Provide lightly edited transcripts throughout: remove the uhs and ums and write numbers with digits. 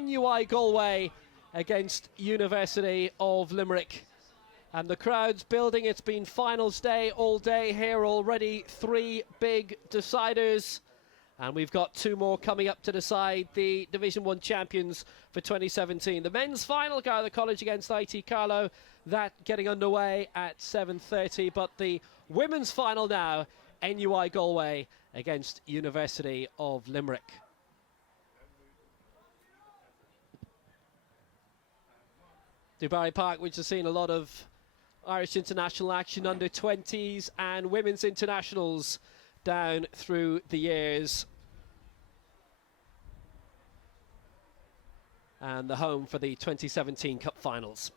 NUI Galway against University of Limerick. And the crowd's building. It's been finals day all day here already. 3 big deciders. And we've got 2 more coming up to decide the Division 1 champions for 2017. The men's final, Gather College against IT Carlow, that getting underway at 7:30. But the women's final now, NUI Galway against University of Limerick. Dubarry Park, which has seen a lot of Irish international action, under 20s and women's internationals down through the years. And the home for the 2017 Cup Finals.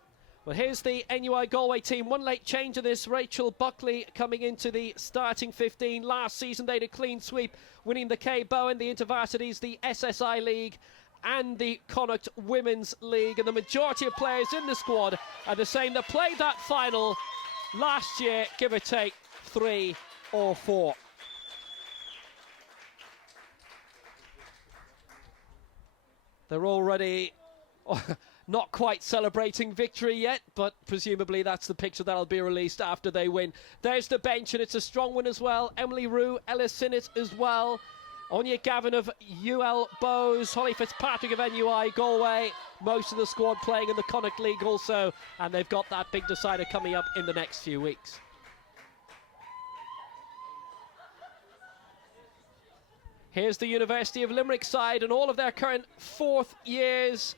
Well, here's the NUI Galway team. One late change of this, Rachel Buckley coming into the starting 15. Last season they had a clean sweep, winning the K Bowen, the InterVarsities, the SSI League and the Connacht Women's League. And the majority of players in the squad are the same that played that final last year, give or take 3 or 4. They're already not quite celebrating victory yet, but presumably that's the picture that'll be released after they win. There's the bench, and it's a strong one as well. Emily Rue, Ella Sinnott as well. Anya Gavin of UL Bows, Holly Fitzpatrick of NUI Galway. Most of the squad playing in the Connacht League also, and they've got that big decider coming up in the next few weeks. Here's the University of Limerick side, and all of their current 4th years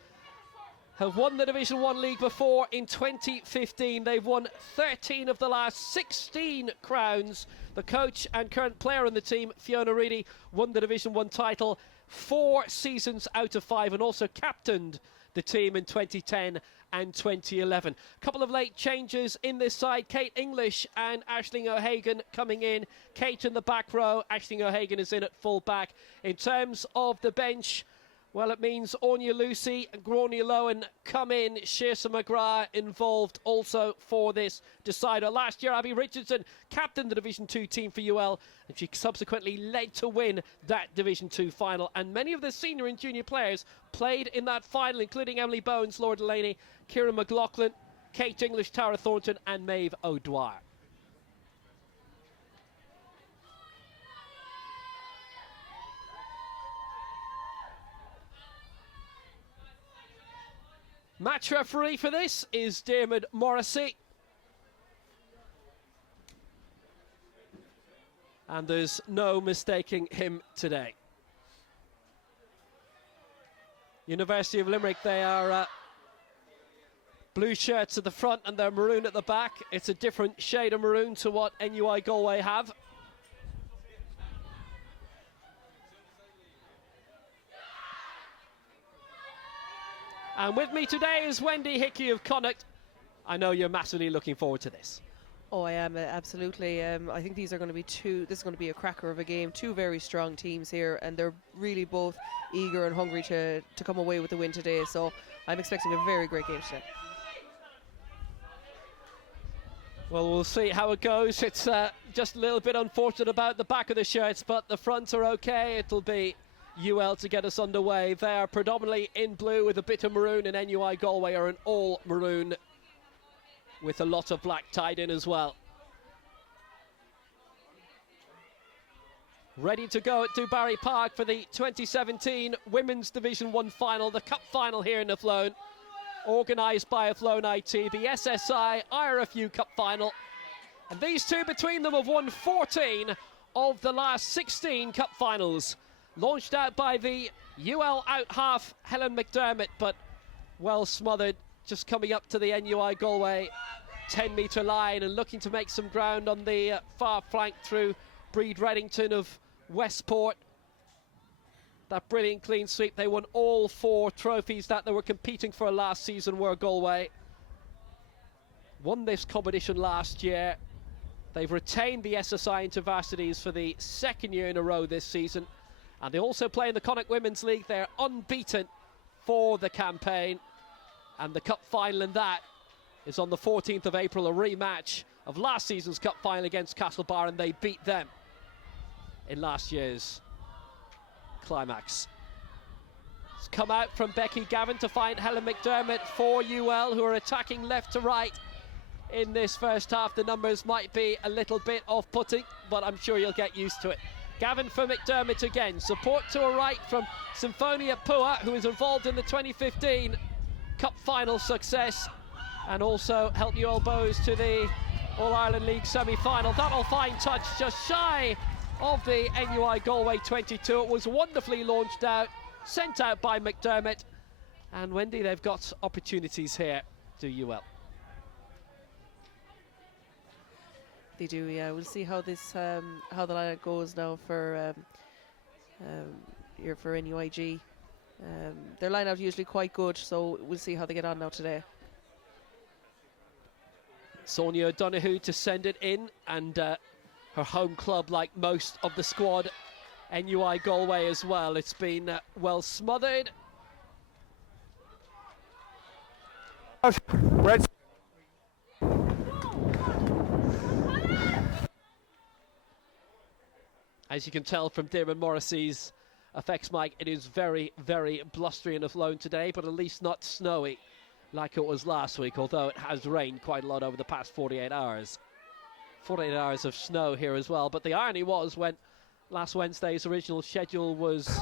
have won the Division 1 league before. In 2015 they've won 13 of the last 16 crowns. The coach and current player on the team, Fiona Reedy, won the Division 1 title 4 seasons out of 5 and also captained the team in 2010 and 2011. A couple of late changes in this side. Kate English and Aisling O'Hagan coming in. Kate in the back row, Aisling O'Hagan is in at full back. In terms of the bench, well, it means Anya Lucy and Gráinne Lohan come in. Shearsa McGrath involved also for this decider. Last year, Abby Richardson captained the Division 2 team for UL, and she subsequently led to win that Division 2 final. And many of the senior and junior players played in that final, including Emily Bowens, Laura Delaney, Kieran McLaughlin, Kate English, Tara Thornton, and Maeve O'Dwyer. Match referee for this is Dermot Morrissey. And there's no mistaking him today. University of Limerick, they are blue shirts at the front and they're maroon at the back. It's a different shade of maroon to what NUI Galway have. And with me today is Wendy Hickey of Connacht. I know you're massively looking forward to this. Oh, I am, absolutely. I think these are going to be this is going to be a cracker of a game. 2 very strong teams here, and they're really both eager and hungry to come away with the win today. So I'm expecting a very great game today. Well, we'll see how it goes. It's just a little bit unfortunate about the back of the shirts, but the fronts are okay. It'll be UL to get us underway. They are predominantly in blue with a bit of maroon, and NUI Galway are in all maroon with a lot of black tied in as well. Ready to go at Dubarry Park for the 2017 Women's Division 1 final, the Cup final here in Athlone, organised by Athlone IT, the SSI IRFU Cup final. And these two between them have won 14 of the last 16 Cup finals. Launched out by the UL out half, Helen McDermott, but well smothered, just coming up to the NUI Galway 10-metre line and looking to make some ground on the far flank through Breed Reddington of Westport. That brilliant clean sweep. They won all 4 trophies that they were competing for last season, were Galway. Won this competition last year. They've retained the SSI InterVarsities for the 2nd year in a row this season. And they also play in the Connacht Women's League. They're unbeaten for the campaign. And the cup final in that is on the 14th of April, a rematch of last season's cup final against Castlebar, and they beat them in last year's climax. It's come out from Becky Gavin to find Helen McDermott for UL, who are attacking left to right in this first half. The numbers might be a little bit off-putting, but I'm sure you'll get used to it. Gavin for McDermott again. Support to her right from Symphonia Pua, who was involved in the 2015 Cup final success and also helped UL Bows to the All-Ireland League semi-final. That'll find touch just shy of the NUI Galway 22. It was wonderfully launched out, sent out by McDermott. And Wendy, they've got opportunities here to UL. They do, yeah. We'll see how this how the lineup goes now for here for NUIG. Their lineup usually quite good, so we'll see how they get on now today. Sonia O'Donoghue to send it in, and her home club, like most of the squad, NUI Galway as well. It's been well smothered. Red. As you can tell from Diarmaid Morrissey's effects mic, it is very, very blustery in Athlone today, but at least not snowy like it was last week, although it has rained quite a lot over the past 48 hours. 48 hours of snow here as well, but the irony was when last Wednesday's original schedule was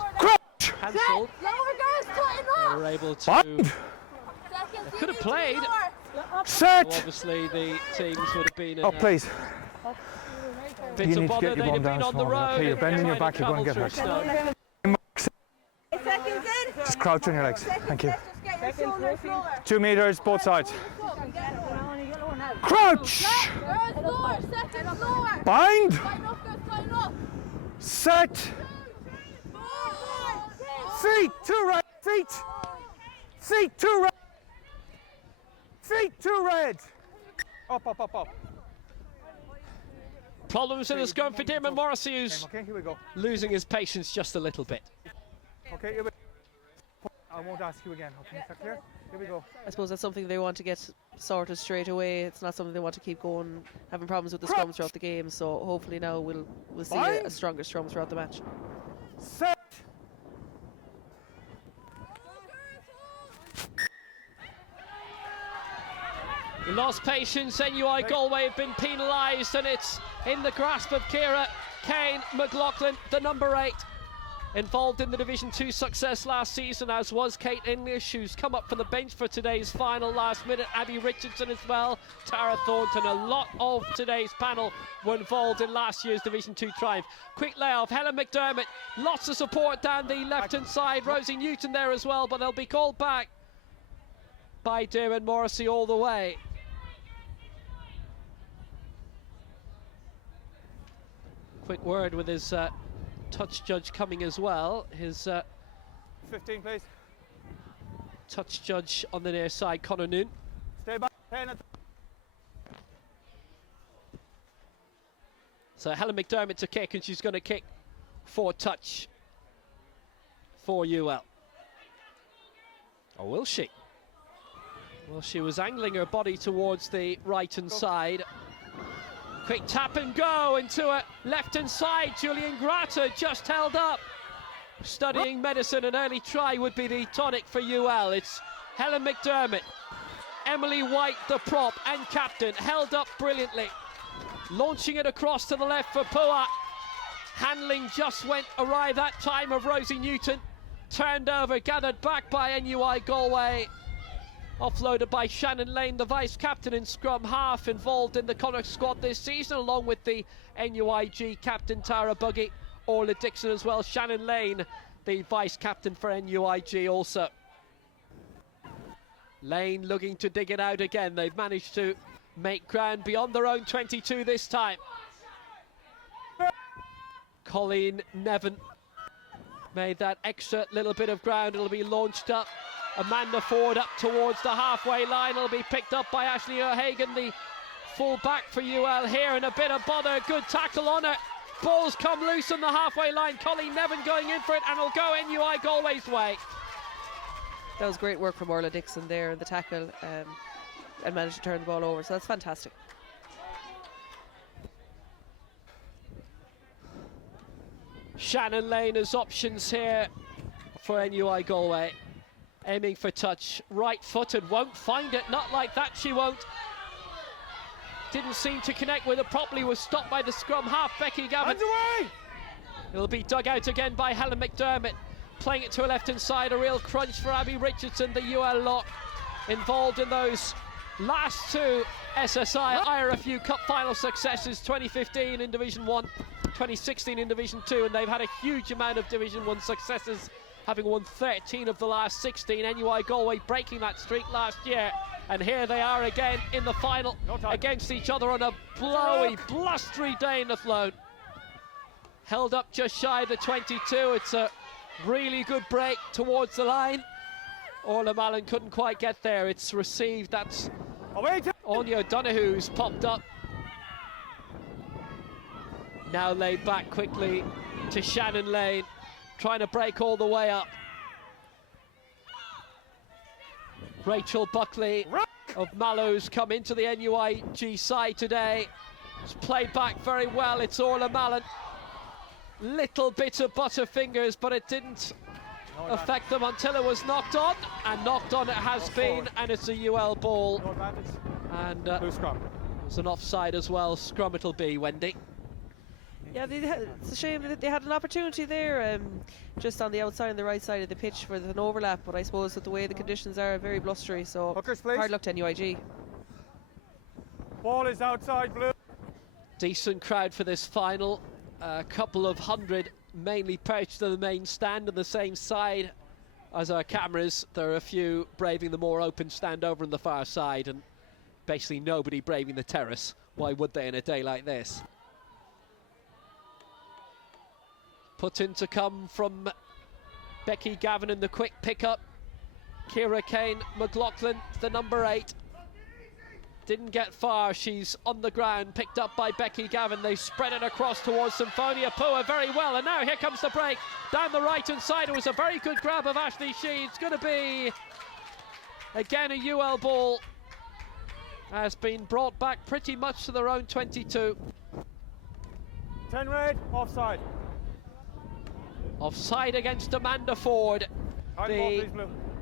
cancelled, they were able to... They could have played. Set! So obviously the teams would have been in please. bit You of need to bother. get your They'd bum have been down on the small, road. okay? You're bending your trying back, to you're going to travel get through hurt. snow. Just crouch on your legs. Thank you. 2 meters, both sides. Crouch! Bind! Set! Feet to right, feet! Feet to right! Feet to red! Up, up, up, up. Problems in the scrum for Diarmaid Morrissey, who's Okay, here we go. losing his patience just a little bit. Okay, here we go. I won't ask you again. Okay, is that clear? Here we go. I suppose that's something they want to get sorted straight away. It's not something they want to keep going, having problems with the scrums throughout the game. So hopefully now we'll see a stronger scrum throughout the match. Set! He lost patience. NUI Galway have been penalised, and it's in the grasp of Ciara Kane McLaughlin, the number 8, involved in the Division 2 success last season, as was Kate English, who's come up from the bench for today's final last minute. Abby Richardson as well, Tara Thornton. A lot of today's panel were involved in last year's Division 2 triumph. Quick layoff, Helen McDermott, lots of support down the left-hand side. Rosie Newton there as well, but they'll be called back by Diarmaid Morrissey all the way. Quick word with his touch judge coming as well. His 15, please. touch judge on the near side, Conor Noon. Stay back. 10 at So Helen McDermott to kick, and she's going to kick for touch for UL. Or will she? Well, she was angling her body towards the right-hand side. Quick tap and go into a left-hand side. Julian Grata just held up. Studying medicine, an early try would be the tonic for UL. It's Helen McDermott, Emily White, the prop and captain, held up brilliantly. Launching it across to the left for Pua. Handling just went awry that time of Rosie Newton. Turned over, gathered back by NUI Galway. Offloaded by Shannon Lane, the vice-captain in scrum half, involved in the Connacht squad this season, along with the NUIG captain Tara Buggy, Orla Dixon as well. Shannon Lane, the vice-captain for NUIG also. Lane looking to dig it out again. They've managed to make ground beyond their own 22 this time. Colleen Nevin made that extra little bit of ground. It'll be launched up. Amanda Ford up towards the halfway line. It'll be picked up by Ashley O'Hagan, the full back for UL here, and a bit of bother. Good tackle on it. Balls come loose on the halfway line. Colleen Nevin going in for it, and it'll go NUI Galway's way. That was great work from Orla Dixon there in the tackle, and managed to turn the ball over, so that's fantastic. Shannon Lane has options here for NUI Galway. Aiming for touch, right-footed, won't find it, not like that she won't. Didn't seem to connect with it properly, was stopped by the scrum half, Becky Gavin. It'll be dug out again by Helen McDermott, playing it to her left-hand side, a real crunch for Abby Richardson, the UL lock, involved in those last two SSI IRFU Cup final successes, 2015 in Division 1, 2016 in Division 2, and they've had a huge amount of Division 1 successes, having won 13 of the last 16. NUI Galway breaking that streak last year, and here they are again in the final against each other on a blowy, blustery day in Athlone. Held up just shy of the 22. It's a really good break towards the line. Orla Mallon couldn't quite get there. It's received. That's Anya O'Donoghue's popped up. Now laid back quickly to Shannon Lane, trying to break all the way up. Rachel Buckley of Mallows come into the NUIG side today. It's played back very well. It's Orla Mallon. Little bit of butterfingers, but it didn't affect them until it was knocked on, and knocked on it has been, and it's a UL ball. And it's an offside as well. Scrum it'll be, Wendy. Yeah, it's a shame that they had an opportunity there, just on the outside and the right side of the pitch for an overlap, but I suppose with the way the conditions are very blustery, so hard luck to NUIG. Ball is outside, blue. Decent crowd for this final. A couple of hundred mainly perched on the main stand on the same side as our cameras. There are a few braving the more open stand over on the far side, and basically nobody braving the terrace. Why would they in a day like this? Put in to come from Becky Gavin in the quick pickup. Ciara Kane McLaughlin, the number 8. Didn't get far, she's on the ground, picked up by Becky Gavin. They spread it across towards Symphonia Pua very well, and now here comes the break. Down the right-hand side, it was a very good grab of Ashley Shee. It's going to be, again, a UL ball. Has been brought back pretty much to their own 22. 10 red, offside. Offside against Amanda Ford, the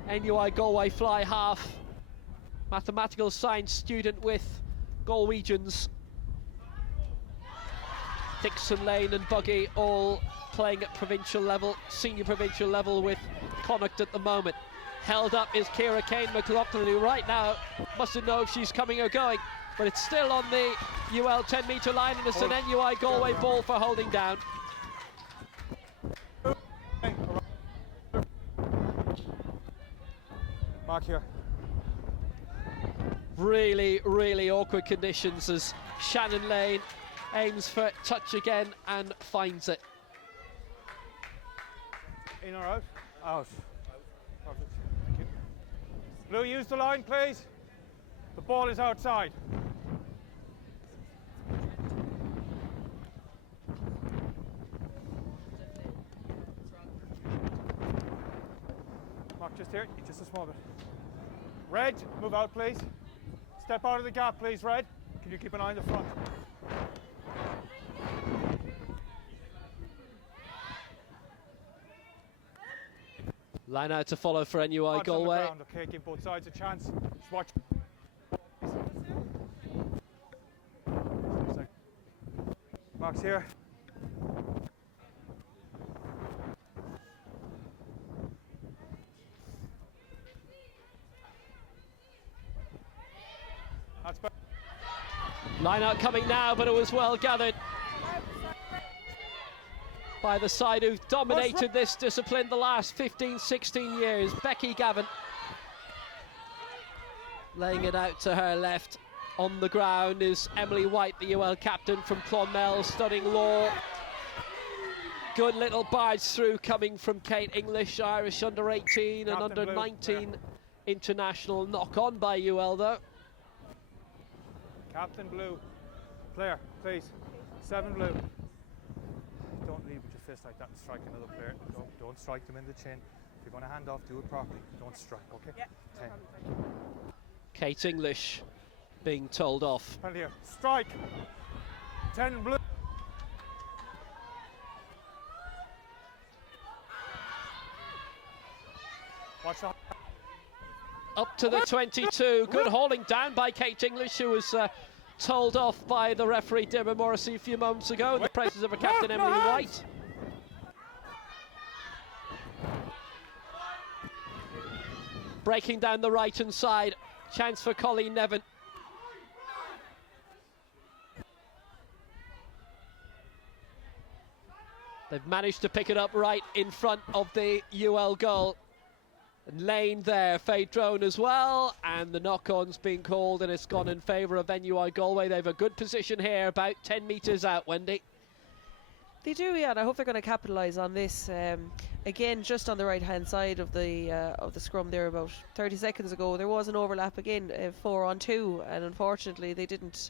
NUI Galway fly half. Mathematical science student with Galwegians. Dixon Lane and Buggy all playing at provincial level, senior provincial level with Connacht at the moment. Held up is Ciara Kane McLaughlin, who right now mustn't know if she's coming or going, but it's still on the UL 10-metre line, and it's an NUI Galway ball for holding down. Mark here. Really, really awkward conditions as Shannon Lane aims for touch again and finds it. In or out? Out. Perfect. Thank you. Blue, use the line, please. The ball is outside. Mark, just here, just a small bit. Red, move out, please. Step out of the gap, please, Red. Can you keep an eye on the front? Line out to follow for NUI Galway. Okay, give both sides a chance. Just watch. Mark's here. That's better. Line out coming now, but it was well gathered by the side who've dominated this discipline the last 15-16 years. Becky Gavin laying it out to her left. On the ground is Emily White, the UL captain from Clonmel, studying law. Good little barge through coming from Kate English, Irish under-18 and under-19 international. Knock on by UL though. Captain Blue, player, please. 7 blue. Don't leave with your fist like that and strike another player. Don't strike them in the chin. If you're going to hand off, do it properly. Don't strike, okay? Yeah. 10. Kate English being told off. Here. Strike. 10 blue. Watch that. Up to the 22. Good holding down by Kate English, who was told off by the referee Deborah Morrissey a few moments ago in the presence of her captain Emily White. Breaking down the right hand side. Chance for Colleen Nevin. They've managed to pick it up right in front of the UL goal. And Lane there, fade drone as well, and the knock-on's been called and it's gone in favour of NUI Galway. They have a good position here, about 10 metres out, Wendy. They do, yeah, and I hope they're going to capitalise on this. Again, just on the right-hand side of the scrum there, about 30 seconds ago, there was an overlap again, 4-on-2, and unfortunately they didn't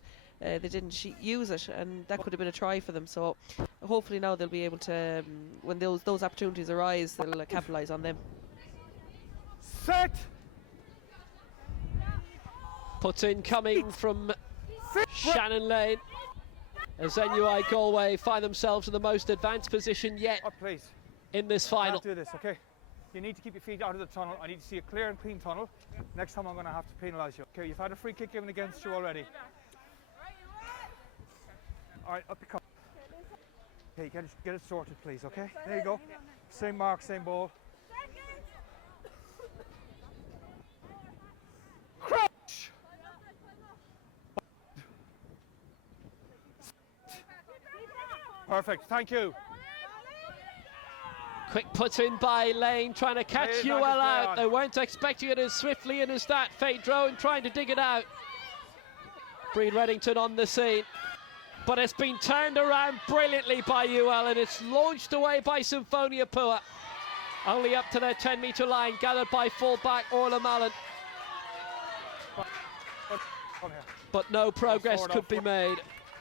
use it, and that could have been a try for them. So hopefully now they'll be able to, when those opportunities arise, they'll capitalise on them. Set. Put in coming from Shannon Lane, as NUI Galway find themselves in the most advanced position yet in this final. Do this, okay? You need to keep your feet out of the tunnel. I need to see a clear and clean tunnel. Next time I'm going to have to penalise you. Okay, you've had a free kick given against you already. All right, up you come. Okay, get it sorted, please, okay? There you go. Same mark, same ball. Crouch! Perfect, thank you. Quick put in by Lane, trying to catch UL out. They weren't expecting it as swiftly and as that. Fate drone trying to dig it out. Breed Reddington on the scene. But it's been turned around brilliantly by UL, and it's launched away by Symphonia Pua. Only up to their 10-metre line, gathered by full-back Orla Mallon. But no progress could be made.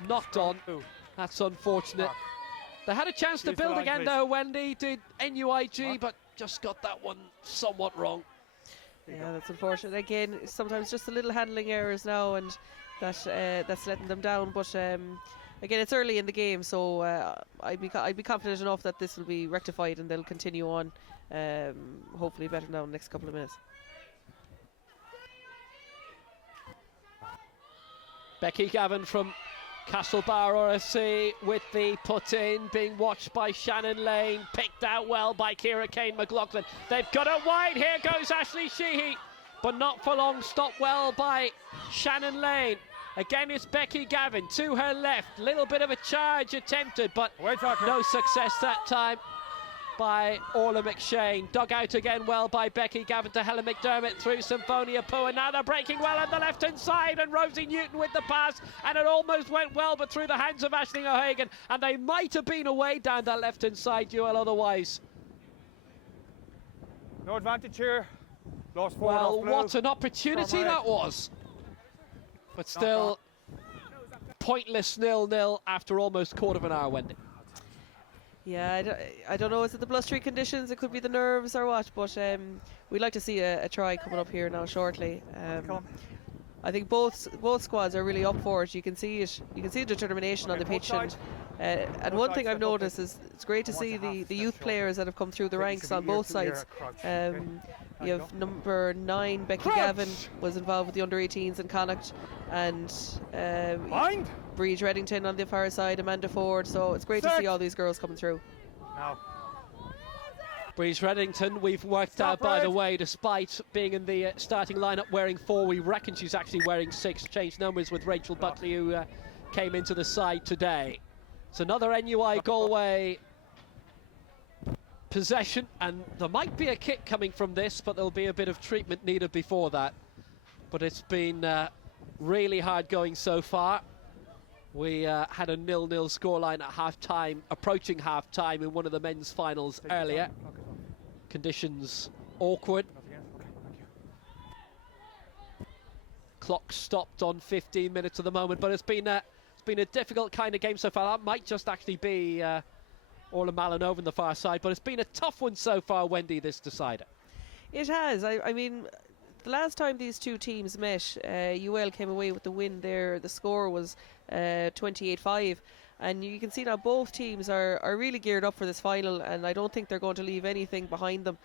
Knocked on. That's unfortunate. They had a chance to build again though, Wendy, did NUIG, but just got that one somewhat wrong. Yeah, that's unfortunate. Again, sometimes just the little handling errors now, and that's letting them down. But again, it's early in the game, so I'd be confident enough that this will be rectified and they'll continue on. Hopefully better now in the next couple of minutes. Becky Gavin from Castlebar RFC with the put in, being watched by Shannon Lane, picked out well by Ciara Kane McLaughlin. They've got it wide, here goes Ashley Sheehy, but not for long, stopped well by Shannon Lane. Again it's Becky Gavin to her left, little bit of a charge attempted, but no success that time by Orla McShane. Dug out again well by Becky Gavin to Helen McDermott through Symphonia Pua. Now they're breaking well on the left hand side, and Rosie Newton with the pass, and it almost went well but through the hands of Aisling O'Hagan, and they might have been away down that left hand side, UL otherwise. No advantage here. Lost forward. Well, what an opportunity that was. But still pointless 0-0 after almost quarter of an hour, Wendy. Yeah, I don't know, is it the blustery conditions, it could be the nerves or what, but we'd like to see a try coming up here now shortly. I think both squads are really up for it. You can see it, you can see the determination on the pitch, and one thing I've noticed is it's great to see the youth players that have come through the ranks on both sides. You have number 9 Becky Gavin was involved with the under-18s in Connacht, and Breed Reddington on the far side, Amanda Ford, so it's great to see all these girls coming through. Breeze Reddington, we've worked out, by the way, despite being in the starting lineup wearing 4, we reckon she's actually wearing 6, changed numbers with Rachel Buckley, who came into the side today. It's another NUI Galway possession, and there might be a kick coming from this, but there'll be a bit of treatment needed before that. But it's been really hard going so far. We had a 0-0 scoreline at half-time, approaching half-time in one of the men's finals earlier. Conditions awkward. Clock stopped on 15 minutes at the moment, but it's been a difficult kind of game so far. That might just actually be Orla Mallon over on the far side, but it's been a tough one so far, Wendy, this decider. It has. I mean, the last time these two teams met, UL came away with the win there. The score was 28-5, And you can see now both teams are really geared up for this final, and I don't think they're going to leave anything behind them.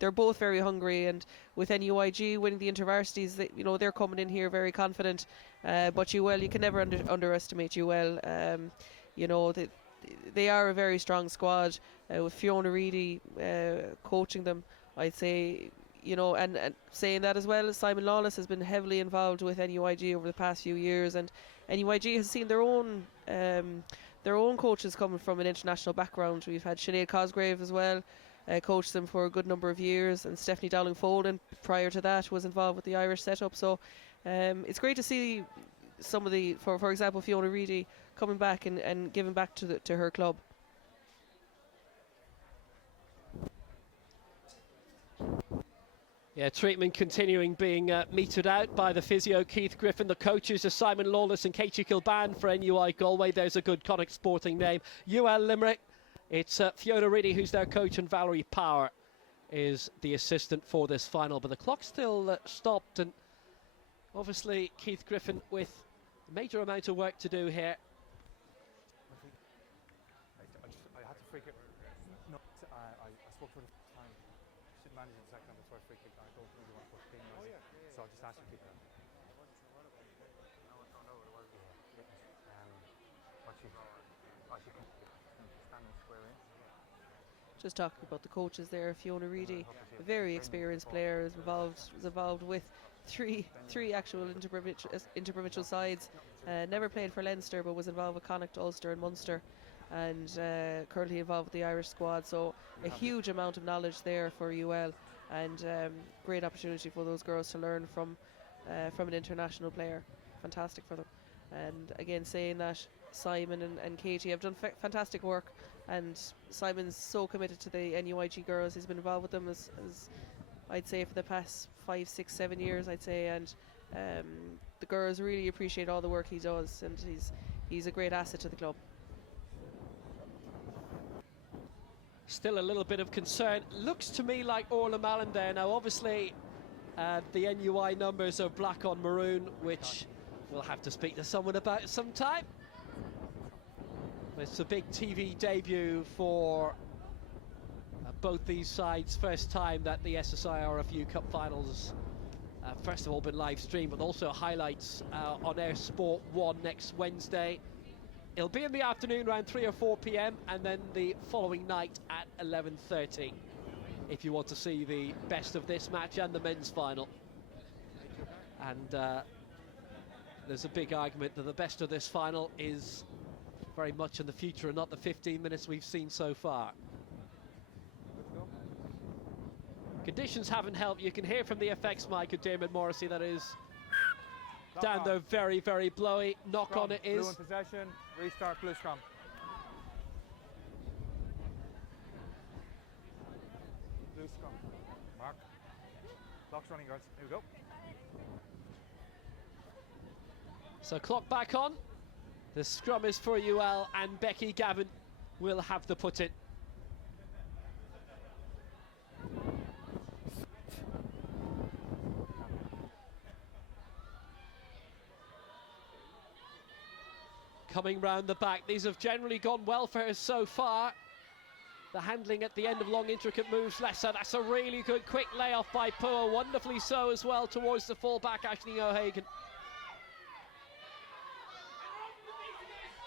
They're both very hungry, and with NUIG winning the intervarsities, they're coming in here very confident. But UL, you can never underestimate UL. They are a very strong squad with Fiona Reedy coaching them, I'd say. And saying that as well, Simon Lawless has been heavily involved with NUIG over the past few years, and NUIG has seen their own coaches coming from an international background. We've had Sinead Cosgrave as well, coached them for a good number of years, and Stephanie Dowling-Folden prior to that was involved with the Irish setup. So it's great to see some of for example, Fiona Reedy coming back and giving back to her club. Yeah, treatment continuing being meted out by the physio Keith Griffin. The coaches are Simon Lawless and Katie Kilban for NUI Galway. There's a good Connacht sporting name. UL Limerick, it's Fiona Reedy who's their coach, and Valerie Power is the assistant for this final. But the clock's still stopped, and obviously Keith Griffin with a major amount of work to do here. I had to freak it. No, I spoke to her the time. She managed the second time before I freak it. I don't really want to put things on. So I just asked her to keep it. Just talking about the coaches there, Fiona Reedy, a very experienced player, was involved with three actual interprovincial sides. Never played for Leinster, but was involved with Connacht, Ulster and Munster, and currently involved with the Irish squad. So a huge amount of knowledge there for UL, and great opportunity for those girls to learn from an international player. Fantastic for them. And again, saying that Simon and Katie have done fantastic work, and Simon's so committed to the NUIG girls. He's been involved with them as I'd say for the past 5, 6, 7 years, I'd say, and the girls really appreciate all the work he does, and he's a great asset to the club. Still a little bit of concern. Looks to me like Orla Mallon there. Now obviously the NUI numbers are black on maroon, which we'll have to speak to someone about sometime. It's a big TV debut for both these sides. First time that the SSI IRFU Cup finals first of all been live streamed, but also highlights on eirSport 1 next Wednesday. It'll be in the afternoon around 3 or 4 p.m. and then the following night at 11:30 if you want to see the best of this match and the men's final. And there's a big argument that the best of this final is very much in the future and not the 15 minutes we've seen so far. Conditions haven't helped. You can hear from the FX mic of Dermot Morrissey that is down there, very, very blowy. Knock Scrum. on it is. Blue in possession, restart, blue scrum. Blue scrum. Mark. Clock's running, girls. Here we go. So clock back on. The scrum is for UL, and Becky Gavin will have the put in. Coming round the back, these have generally gone well for her so far. The handling at the end of long intricate moves lesser. That's a really good quick layoff by Pua, wonderfully so as well towards the fullback Aisling O'Hagan.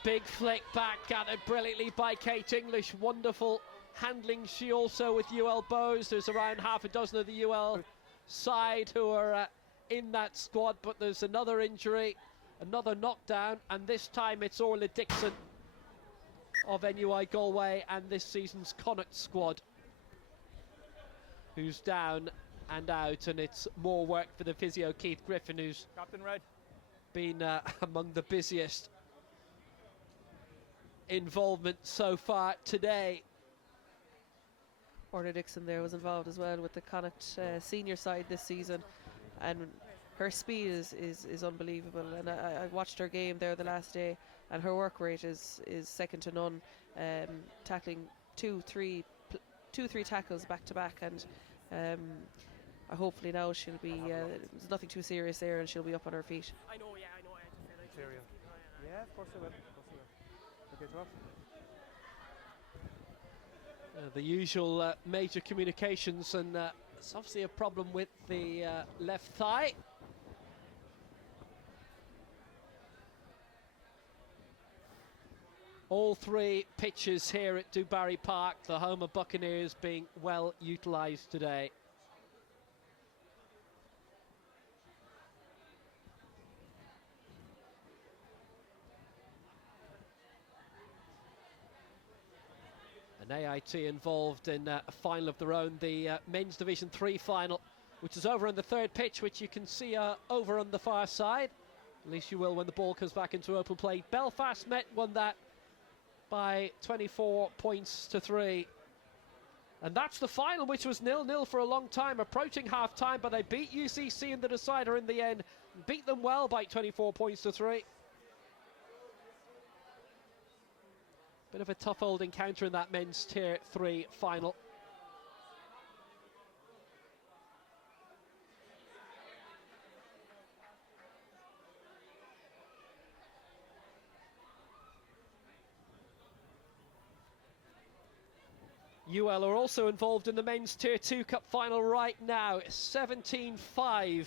Big flick back, gathered brilliantly by Kate English. Wonderful handling she also with UL bows. There's around half a dozen of the UL side who are in that squad, but there's another injury, another knockdown, and this time it's Orla Dixon of NUI Galway and this season's Connacht squad who's down and out, and it's more work for the physio Keith Griffin, who's Captain Red been among the busiest involvement so far today. Orla Dixon there was involved as well with the Connacht senior side this season, and her speed is unbelievable, and I watched her game there the last day, and her work rate is second to none, tackling two, three tackles back to back, and hopefully now she'll be there's nothing too serious there, and she'll be up on her feet. Material. Yeah, of course I will. Okay, 12. The usual major communications, and it's obviously a problem with the left thigh. All three pitches here at Dubarry Park, the home of Buccaneers, being well utilised today. An AIT involved in a final of their own, the men's Division 3 final, which is over on the third pitch, which you can see over on the far side. At least you will when the ball comes back into open play. Belfast Met won that by 24 points to 3. And that's the final, which was 0-0 for a long time, approaching half-time, but they beat UCC in the decider in the end, beat them well by 24 points to 3. Bit of a tough old encounter in that men's Tier 3 final. UL are also involved in the men's Tier 2 Cup final right now. 17-5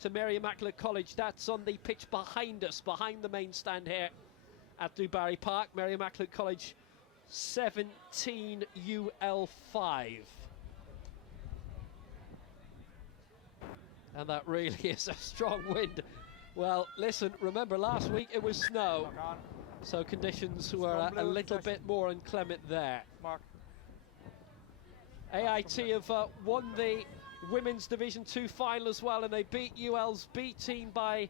to Mary Immaculate College. That's on the pitch behind us, behind the main stand here at Dubarry Park. Mary Immaculate College 17, UL 5. And that really is a strong wind. Well, listen, remember last week it was snow, so conditions were a little bit more inclement there. Mark. AIT have won the Women's Division 2 final as well, and they beat UL's B team by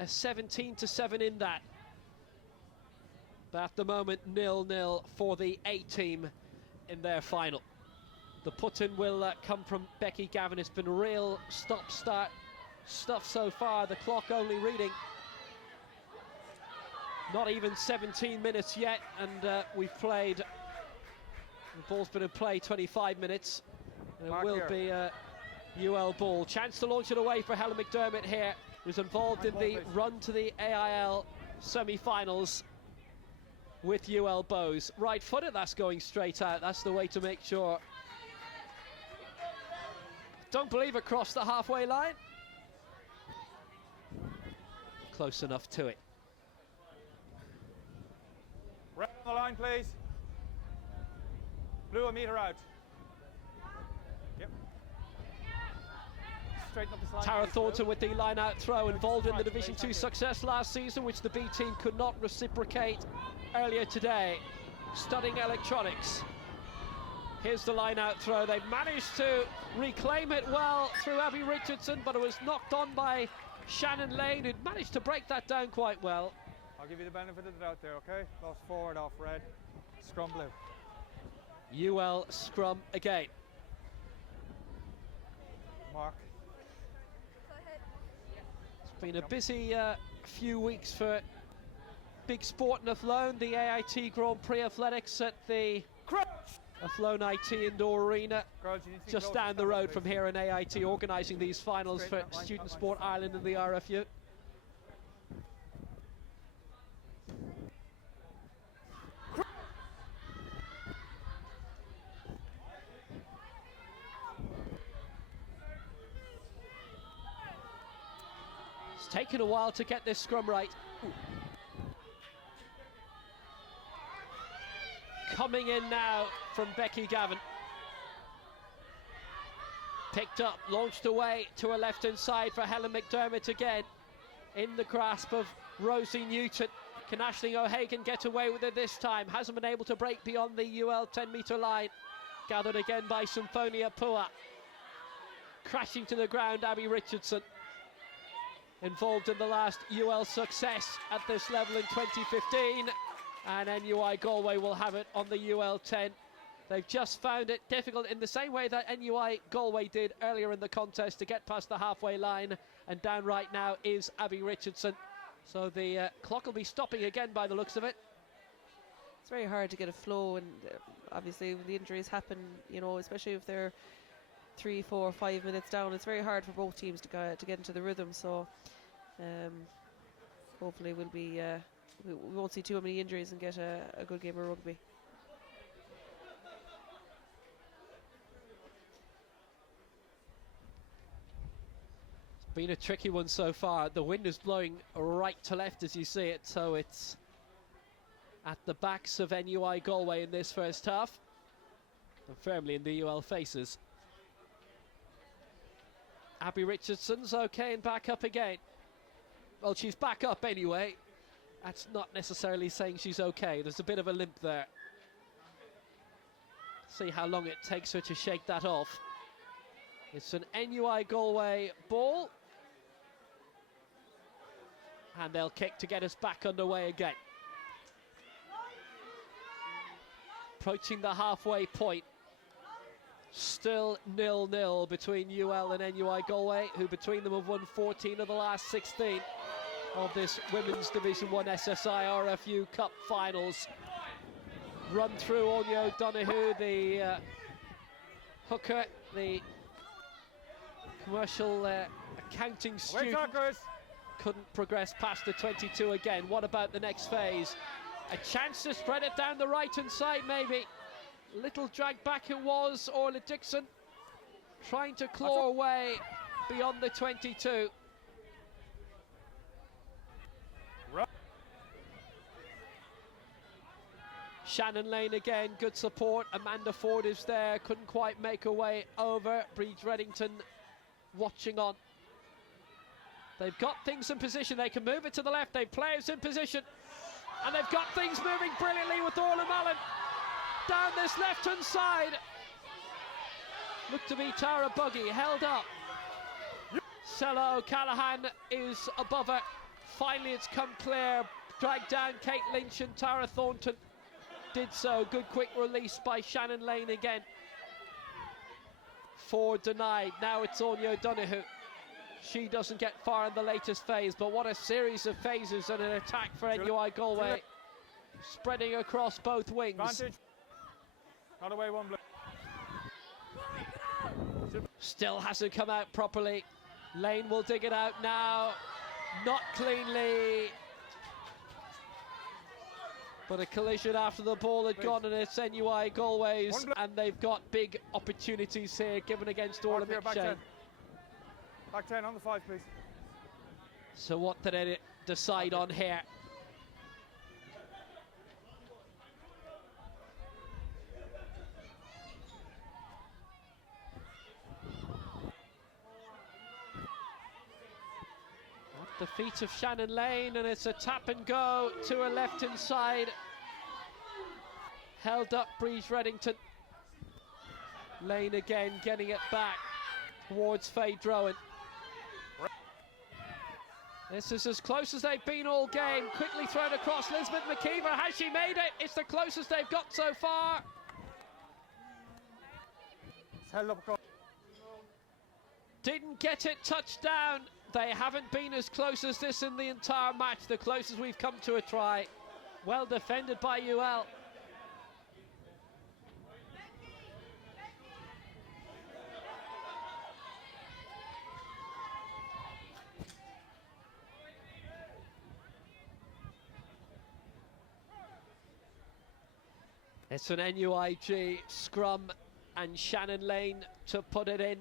17-7 in that. But at the moment, 0-0 for the A team in their final. The put-in will come from Becky Gavin. It's been real stop-start stuff so far. The clock only reading not even 17 minutes yet, and we've played. The ball's been in play 25 minutes. And it will be a UL ball. Chance to launch it away for Helen McDermott here, who's involved in the run to the AIL semi-finals with UL Bows. Right-footed, that's going straight out. That's the way to make sure. Don't believe it crossed the halfway line. Close enough to it. Right on the line, please. Blue, a metre out. Yep. Straighten up this line. Tara please, Thornton Blue. with the line-out throw, involved in the Division 2 success last season, which the B team could not reciprocate earlier today. Stunning electronics. Here's the line-out throw. They managed to reclaim it well through Abby Richardson, but it was knocked on by Shannon Lane, who'd managed to break that down quite well. I'll give you the benefit of the doubt there, okay? Lost forward off red. Scrum blue. UL scrum again. Mark. It's been a busy few weeks for big sport in Athlone. The AIT Grand Prix Athletics at the Athlone IT Indoor Arena, Girls, you need to just close down the stand, road please. from here in AIT, organising these finals for Student Sport Ireland and the IRFU. It's taken a while to get this scrum right. Coming in now from Becky Gavin. Picked up, launched away to a left-hand side for Helen McDermott again. In the grasp of Rosie Newton. Can Aisling O'Hagan get away with it this time? Hasn't been able to break beyond the UL 10-metre line. Gathered again by Symphonia Pua. Crashing to the ground, Abby Richardson. Involved in the last UL success at this level in 2015. And NUI Galway will have it on the UL 10. They've just found it difficult in the same way that NUI Galway did earlier in the contest to get past the halfway line. And down right now is Abby Richardson. So the clock will be stopping again by the looks of it. It's very hard to get a flow, and obviously when the injuries happen, you know, especially if they're 3, 4, 5 minutes down, it's very hard for both teams to get into the rhythm. So hopefully we'll be we won't see too many injuries and get a good game of rugby. It's been a tricky one so far. The wind is blowing right to left as you see it, so it's at the backs of NUI Galway in this first half, and firmly in the UL faces. Abby Richardson's okay and back up again. Well, she's back up anyway. That's not necessarily saying she's okay. There's a bit of a limp there. See how long it takes her to shake that off. It's an NUI Galway ball. And they'll kick to get us back underway again. Approaching the halfway point. Still 0-0 between UL and NUI Galway, who between them have won 14 of the last 16 of this Women's Division 1 SSI IRFU Cup finals. Run through Anya O'Donoghue, the hooker, the commercial accounting student, couldn't progress past the 22 again. What about the next phase? A chance to spread it down the right-hand side, maybe. Little drag back it was. Orla Dixon trying to claw away beyond the 22. Shannon Lane again, good support. Amanda Ford is there, couldn't quite make her way over. Breed Reddington watching on. They've got things in position. They can move it to the left. They've players in position. And they've got things moving brilliantly with Orla Mallon down this left-hand side. Looked to be Tara Buggy, held up. Sella O'Callaghan is above her. Finally it's come clear. Dragged down Kate Lynch and Tara Thornton did so. Good quick release by Shannon Lane again. Ford denied. Now it's Anya O'Donoghue. She doesn't get far in the latest phase, but what a series of phases and an attack for NUI Galway. Spreading across both wings. Advantage. Not away, one blue. Still hasn't come out properly. Lane will dig it out now. Not cleanly. But a collision after the ball had gone, and it's NUI Galway's, and they've got big opportunities here given against Orla McShane. Back 10 on the 5, please. So what did they decide on here? At the feet of Shannon Lane, and it's a tap and go to her left-hand side. Held up Breeze Reddington. Lane again getting it back towards Faye Drowan. This is as close as they've been all game. Quickly thrown across. Elizabeth McKeever, has she made it? It's the closest they've got so far. It's held up across. Didn't get it touched down. They haven't been as close as this in the entire match. The closest we've come to a try. Well defended by UL. It's an NUIG scrum and Shannon Lane to put it in.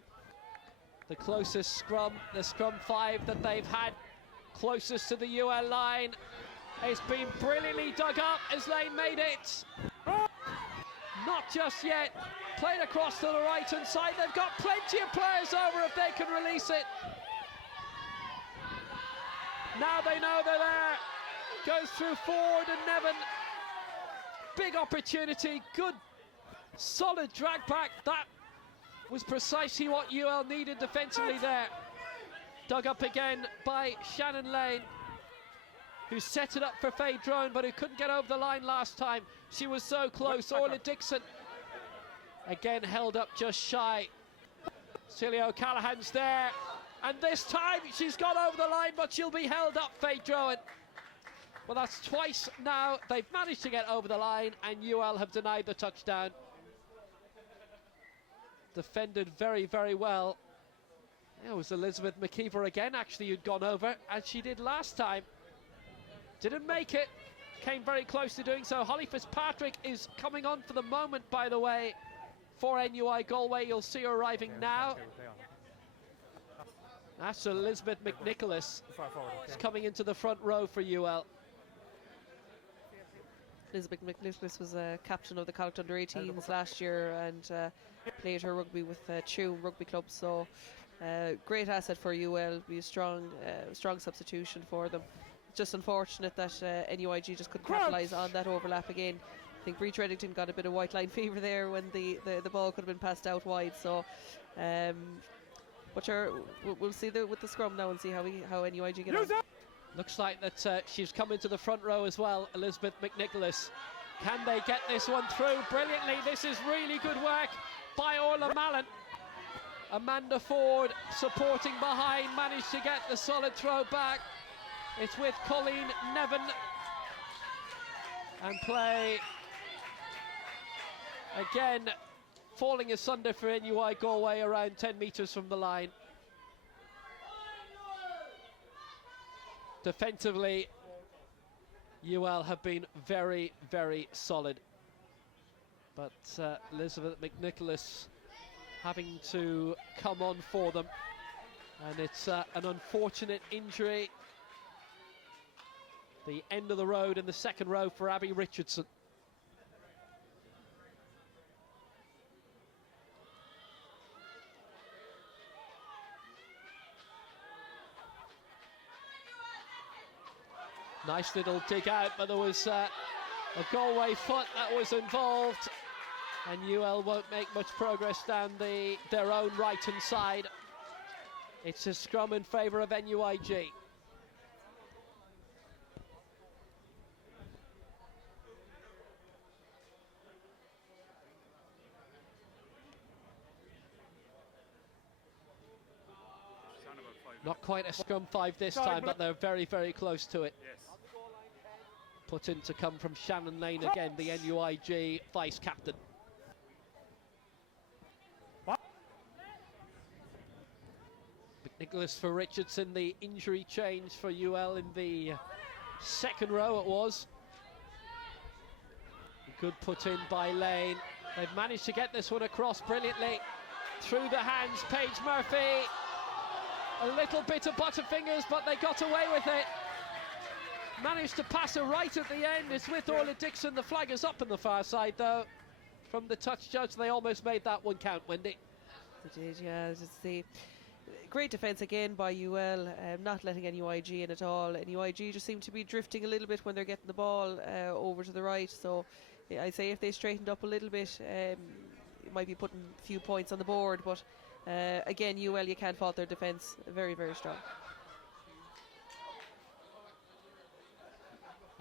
The closest scrum, the scrum 5 that they've had, closest to the UL line. It's been brilliantly dug up as Lane made it. Not just yet. Played across to the right-hand side. They've got plenty of players over if they can release it. Now they know they're there. Goes through Ford and Nevin. Big opportunity, good, solid drag back. That was precisely what UL needed defensively there. Dug up again by Shannon Lane, who set it up for Faye Drone, but who couldn't get over the line last time. She was so close. Orla Dixon, again held up just shy. Celia O'Callaghan's there, and this time she's got over the line, but she'll be held up, Faye Drone. Well, that's twice now they've managed to get over the line, and UL have denied the touchdown. Defended very, very well. It was Elizabeth McKeever again, actually, who'd gone over, as she did last time. Didn't make it. Came very close to doing so. Holly Fitzpatrick is coming on for the moment, by the way, for NUI Galway. You'll see her arriving now. That's Elizabeth McNicholas. Is coming into the front row for UL. Elizabeth McNicholas was a captain of the Connacht under-18s last year and played her rugby with Tuam Rugby Club. So great asset for UL. Be a strong substitution for them. Just unfortunate that NUIG just couldn't capitalise on that overlap again. I think Breach Reddington got a bit of white line fever there when the ball could have been passed out wide. So, but sure, we'll see with the scrum now and see how NUIG get on. Looks like that she's come into the front row as well, Elizabeth McNicholas. Can they get this one through brilliantly? This is really good work by Orla Mallon. Amanda Ford supporting behind, managed to get the solid throw back. It's with Colleen Nevin, and play again falling asunder for NUI Galway around 10 metres from the line. Defensively, UL have been very, very solid, but Elizabeth McNicholas having to come on for them, and it's an unfortunate injury. The end of the road in the second row for Abby Richardson. Nice little dig out, but there was a Galway foot that was involved, and UL won't make much progress down their own right-hand side. It's a scrum in favour of NUIG. Not quite a scrum 5 this time, but they're very, very close to it. Yes. Put in to come from Shannon Lane again, the NUIG vice-captain. McNicholas for Richardson, the injury change for UL in the second row it was. Good put in by Lane. They've managed to get this one across brilliantly. Through the hands, Paige Murphy. A little bit of butterfingers, but they got away with it. Managed to pass her right at the end. It's with Orla Dixon. The flag is up on the far side, though. From the touch judge, they almost made that one count, Wendy. They did, yeah. It's the great defence again by UL, not letting NUIG in at all. NUIG just seem to be drifting a little bit when they're getting the ball over to the right. So I'd say if they straightened up a little bit, it might be putting a few points on the board, but again, UL, you can't fault their defence. Very, very strong.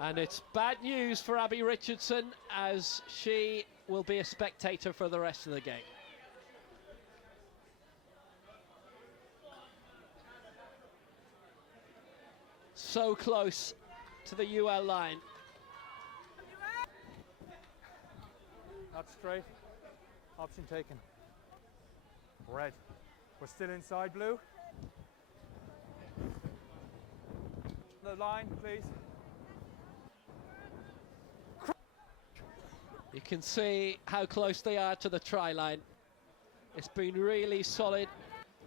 And it's bad news for Abby Richardson, as she will be a spectator for the rest of the game. So close to the UL line. Not straight. Option taken. Red. We're still inside blue. The line, please. You can see how close they are to the try line. It's been really solid.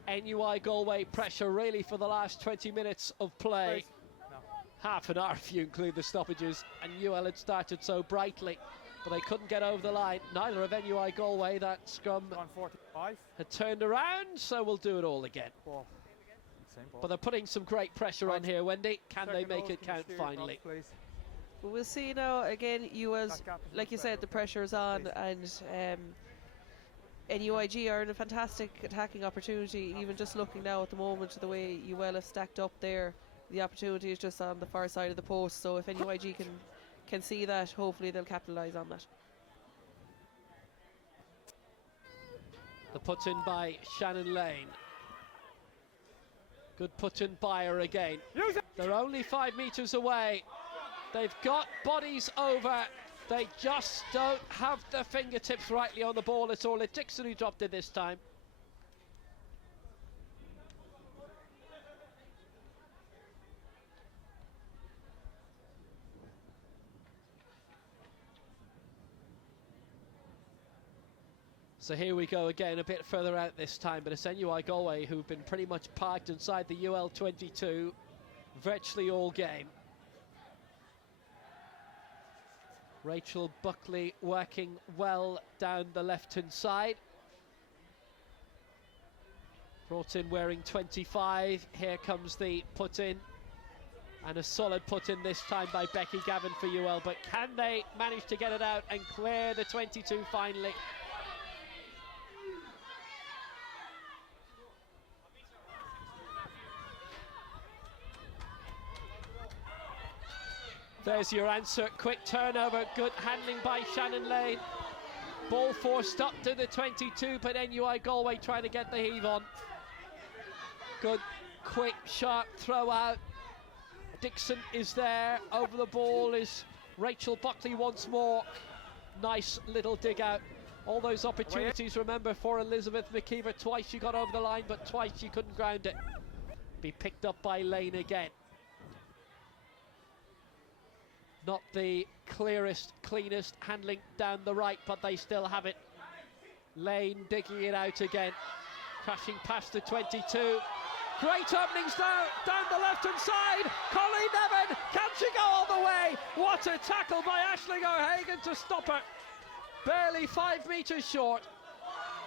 NUI Galway pressure really for the last 20 minutes of play. No. Half an hour if you include the stoppages, and UL had started so brightly, but they couldn't get over the line. Neither of NUI Galway. That scrum 145. had turned around, so we'll do it all again. Ball. Same ball. But they're putting some great pressure on here, Wendy. Can they make it count finally? But we'll see now again. UL's, like you said, the pressure is on, and NUIG are in a fantastic attacking opportunity. Even just looking now at the moment, the way UL have stacked up there, the opportunity is just on the far side of the post. So if NUIG can see that, hopefully they'll capitalise on that. The put in by Shannon Lane. Good put in by her again. They're only 5 metres away. They've got bodies over. They just don't have the fingertips rightly on the ball. It's Orla Dixon who dropped it this time. So here we go again, a bit further out this time, but it's NUI Galway who've been pretty much parked inside the UL 22 virtually all game. Rachel Buckley working well down the left-hand side. Brought in wearing 25. Here comes the put-in. And a solid put-in this time by Becky Gavin for UL. But can they manage to get it out and clear the 22 finally? There's your answer. Quick turnover. Good handling by Shannon Lane. Ball forced up to the 22, but NUI Galway trying to get the heave on. Good, quick, sharp throw out. Dixon is there. Over the ball is Rachel Buckley once more. Nice little dig out. All those opportunities, remember, for Elizabeth McKeever. Twice she got over the line, but twice she couldn't ground it. Be picked up by Lane again. Not the clearest, cleanest handling down the right, but they still have it. Lane digging it out again. Crashing past the 22. Great openings down the left-hand side. Colleen Nevin, can she go all the way? What a tackle by Aisling O'Hagan to stop her. Barely 5 metres short.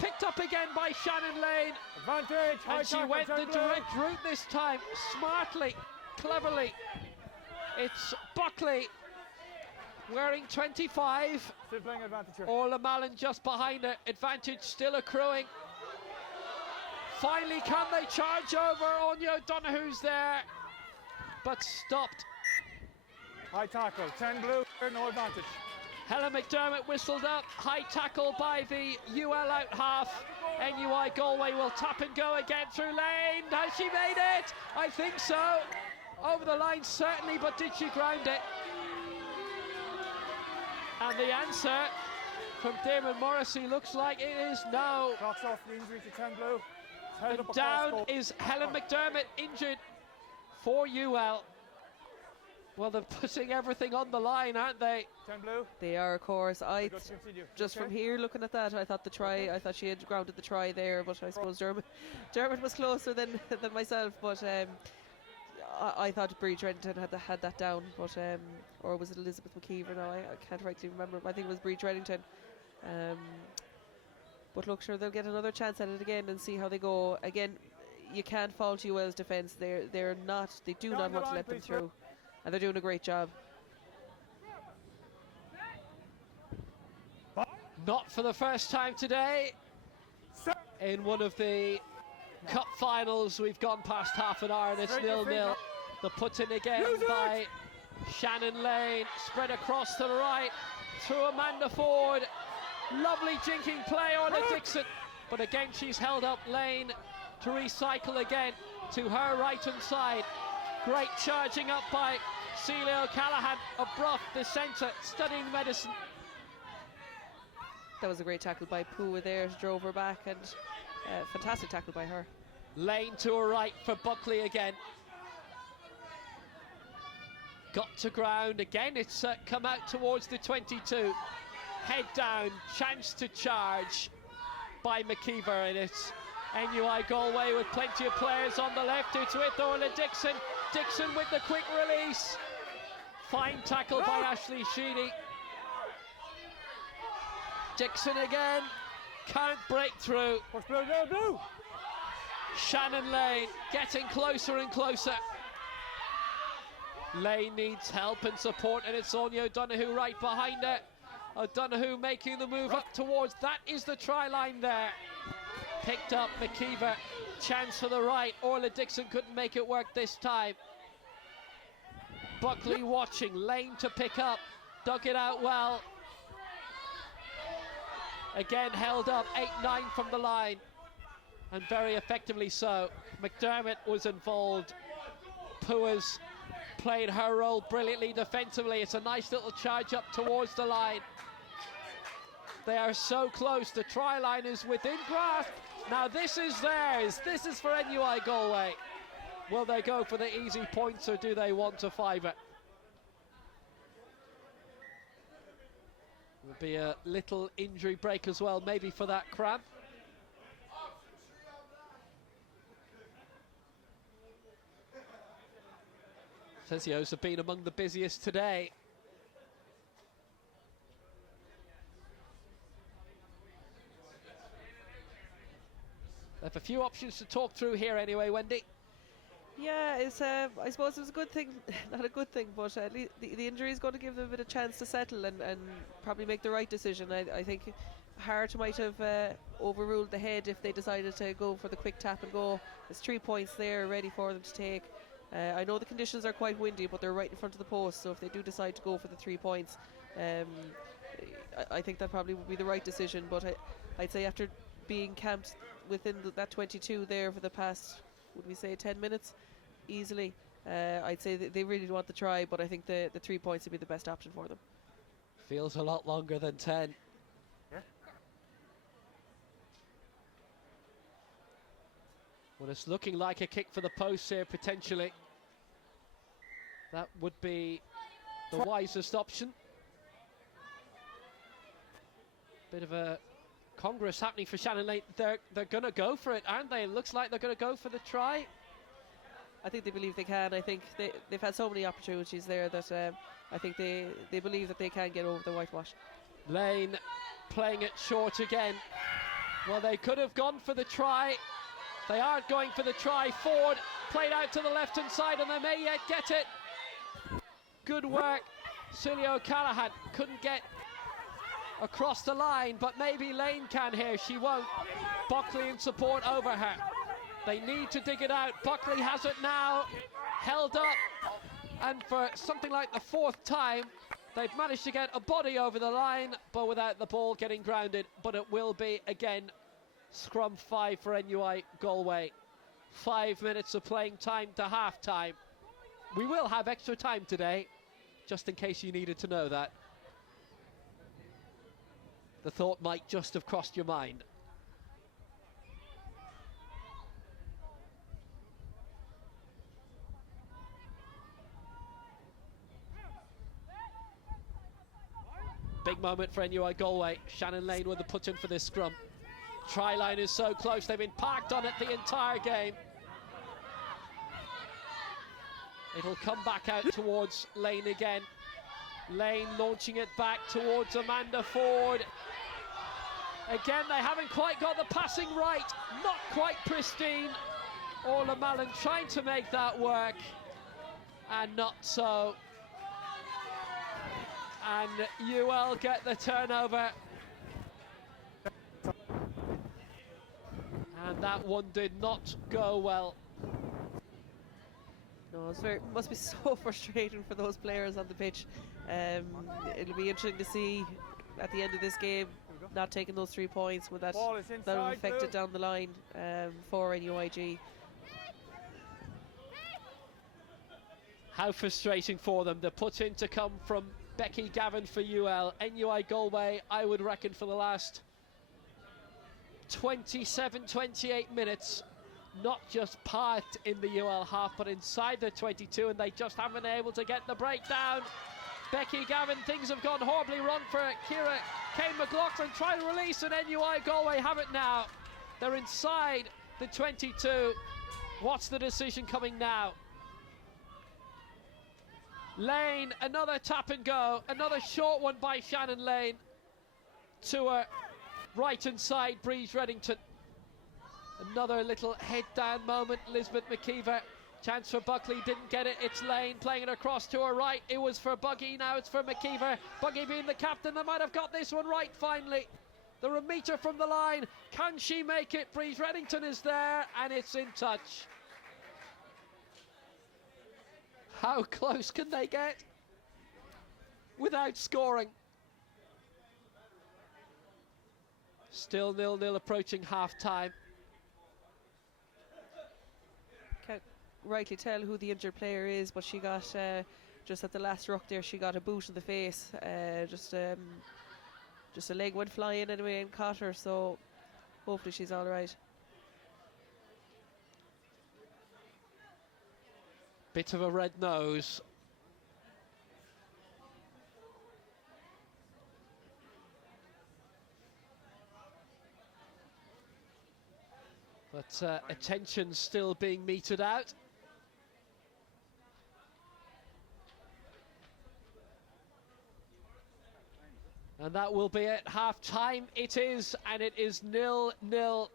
Picked up again by Shannon Lane. Advantage. And she went the direct route this time. Smartly, cleverly. It's Buckley wearing 25. Still playing advantage here. Orla Mallon just behind her. Advantage still accruing. Finally, can they charge over? Anya O'Donoghue's there, but stopped. High tackle. 10 blue. No advantage. Helen McDermott whistled up. High tackle by the UL out half. NUI Galway will tap and go again through Lane. Has she made it? I think so. Over the line certainly, but did she ground it? And the answer from Damon Morrissey looks like it is no. Clocks off the injury to 10 blue. And down is Helen McDermott, injured for UL. Well, they're putting everything on the line, aren't they? 10 blue. They are, of course. Just from here looking at that, I thought I thought she had grounded the try there, but I suppose Dermot was closer than myself. But I thought Bree Reddington had that down, but or was it Elizabeth McKeever? No, I can't rightly remember. I think it was Bree Reddington. But look, sure, they'll get another chance at it again and see how they go. Again, you can't fault UL's defence. They do not want to let them through, and they're doing a great job. Not for the first time today. In one of the cup finals, we've gone past half an hour and it's 0-0. The put in again by Shannon Lane, spread across to the right, through Amanda Ford. Lovely jinking play, Orla Dixon, but again she's held up. Lane to recycle again to her right-hand side. Great charging up by Celia O'Callaghan of Bruff, the centre, studying medicine. That was a great tackle by Pua there, drove her back, and fantastic tackle by her. Lane to her right for Buckley again. Got to ground again, it's come out towards the 22. Head down, chance to charge by McKeever, and it's NUI Galway with plenty of players on the left. It's with Orla Dixon. Dixon with the quick release. Fine tackle by Ashley Sheedy. Dixon again, can't break through. Push blue, no blue. Shannon Lane getting closer and closer. Lane needs help and support, and it's Anya O'Donoghue right behind her. O'Donoghue making the move up towards, that is the try line there. Picked up McKeever, chance for the right. Orla Dixon couldn't make it work this time. Buckley watching, Lane to pick up, dug it out well. Again held up, 8-9 from the line, and very effectively so. McDermott was involved. Pua's played her role brilliantly defensively. It's a nice little charge up towards the line. They are so close. The try line is within grasp. Now this is theirs. This is for NUI Galway. Will they go for the easy points, or do they want to five it? There'll be a little injury break as well, maybe for that cramp. Physios have been among the busiest today. They have a few options to talk through here anyway, Wendy. Yeah, it's I suppose it was a good thing, not a good thing, but at least the injury is going to give them a bit of chance to settle and probably make the right decision. I think Hart might have overruled the head if they decided to go for the quick tap and go. There's 3 points there ready for them to take. I know the conditions are quite windy, but they're right in front of the post, so if they do decide to go for the 3 points, I think that probably would be the right decision. But I'd say after being camped within that 22 there for the past, would we say 10 minutes easily, I'd say that they really want the try, but I think the 3 points would be the best option for them. Feels a lot longer than 10. Yeah. Well, it's looking like a kick for the post here, potentially. That would be the wisest option. Bit of a congress happening for Shannon Lane. They're going to go for it, aren't they? It looks like they're going to go for the try. I think they believe they can. I think they've had so many opportunities there that I think they believe that they can get over the whitewash. Lane playing it short again. Well, they could have gone for the try. They aren't going for the try. Ford played out to the left-hand side, and they may yet get it. Good work. Celia O'Callaghan couldn't get across the line, but maybe Lane can here. She won't. Buckley in support over her. They need to dig it out. Buckley has it now, held up, and for something like the 4th time, they've managed to get a body over the line, but without the ball getting grounded. But it will be, again, scrum 5 for NUI Galway. 5 minutes of playing time to half-time. We will have extra time today, just in case you needed to know that. The thought might just have crossed your mind. Big moment for NUI Galway. Shannon Lane with the put in for this scrum. Try line is so close, they've been parked on it the entire game. It'll come back out towards Lane again. Lane launching it back towards Amanda Ford. Again, they haven't quite got the passing right. Not quite pristine. Orla Mallon trying to make that work, and not so. And UL get the turnover. And that one did not go well. No, must be so frustrating for those players on the pitch. It'll be interesting to see at the end of this game, not taking those 3 points, will that will affect it down the line for NUIG. How frustrating for them. The put in to come from Becky Gavin for UL. NUI Galway, I would reckon, for the last 27-28 minutes, not just parked in the UL half, but inside the 22, and they just haven't been able to get the breakdown. Becky Gavin, things have gone horribly wrong for Ciara Kane McLaughlin. Try to release, and NUI Galway have it now. They're inside the 22. What's the decision coming now? Lane, another tap and go, another short one by Shannon Lane to her right-hand side, Breeze Reddington. Another little head down moment, Lisbeth McKeever. Chance for Buckley, didn't get it. It's Lane playing it across to her right. It was for Buggy, now it's for McKeever. Buggy being the captain, they might have got this one right finally. They're a metre from the line. Can she make it? Breeze Reddington is there, and it's in touch. How close can they get without scoring? Still 0-0 approaching half-time. Can't rightly tell who the injured player is, but she got just at the last ruck there, she got a boot in the face. Just a leg went flying anyway and caught her, so hopefully she's all right. Bit of a red nose. But attention still being meted out. And that will be at half-time. It is, and it is 0-0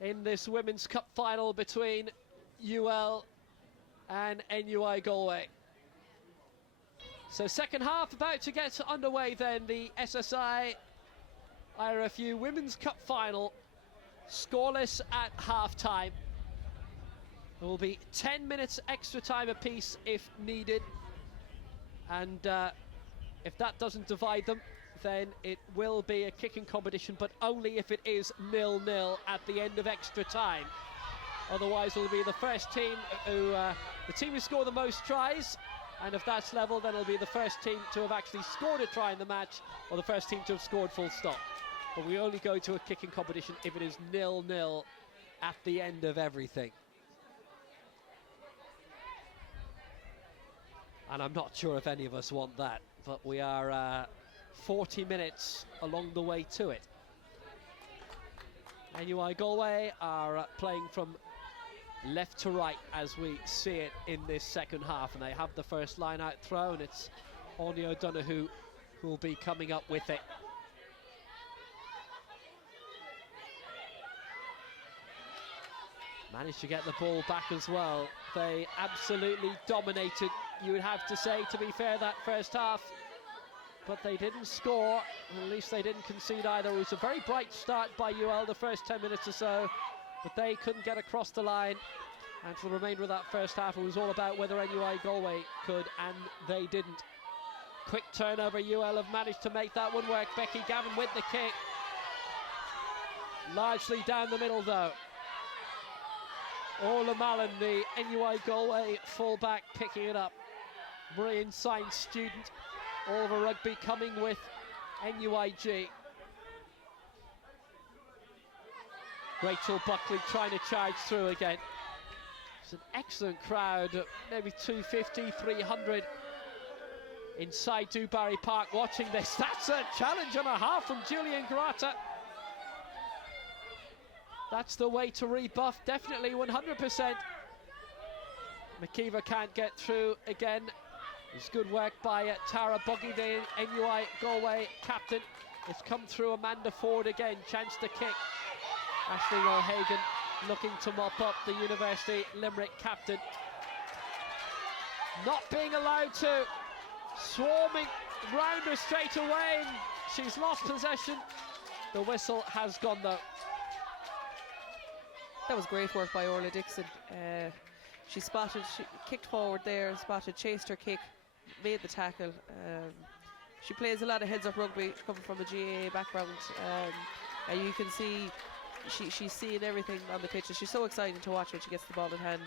in this Women's Cup final between UL and NUI Galway. So second half about to get underway then. The SSI IRFU Women's Cup final, scoreless at half-time. There will be 10 minutes extra time apiece if needed. And if that doesn't divide them, then it will be a kicking competition, but only if it is 0-0 at the end of extra time. Otherwise, it will be the first team the team who score the most tries, and if that's level, then it'll be the first team to have actually scored a try in the match, or the first team to have scored full stop. But we only go to a kicking competition if it is 0-0 at the end of everything. And I'm not sure if any of us want that, but we are 40 minutes along the way to it. NUI Galway are playing from left to right as we see it in this second half, and they have the first line out throw, and it's Anya O'Donoghue who will be coming up with it. Managed to get the ball back as well. They absolutely dominated, you would have to say, to be fair, that first half. But they didn't score, at least they didn't concede either. It was a very bright start by UL the first 10 minutes or so, but they couldn't get across the line. And for the remainder of that first half, it was all about whether NUI Galway could, and they didn't. Quick turnover, UL have managed to make that one work. Becky Gavin with the kick. Largely down the middle though. Orla Mallon, the NUI Galway fullback, picking it up. Marine Science student. Oliver Rugby coming with NUIG. Rachel Buckley trying to charge through again. It's an excellent crowd, maybe 250, 300 inside Dubarry Park watching this. That's a challenge and a half from Julian Garata. That's the way to rebuff, definitely 100%. McKeever can't get through again. It's good work by Tara Buggy, the NUI Galway captain. It's come through Amanda Ford again, chance to kick. Aisling O'Hagan looking to mop up the University Limerick captain. Not being allowed to, swarming round her straight away. She's lost possession. The whistle has gone though. That was great work by Orla Dixon. She kicked forward there, chased her kick, made the tackle. She plays a lot of heads-up rugby, coming from a GAA background, and you can see she's seeing everything on the pitch. She's so exciting to watch when she gets the ball in hand.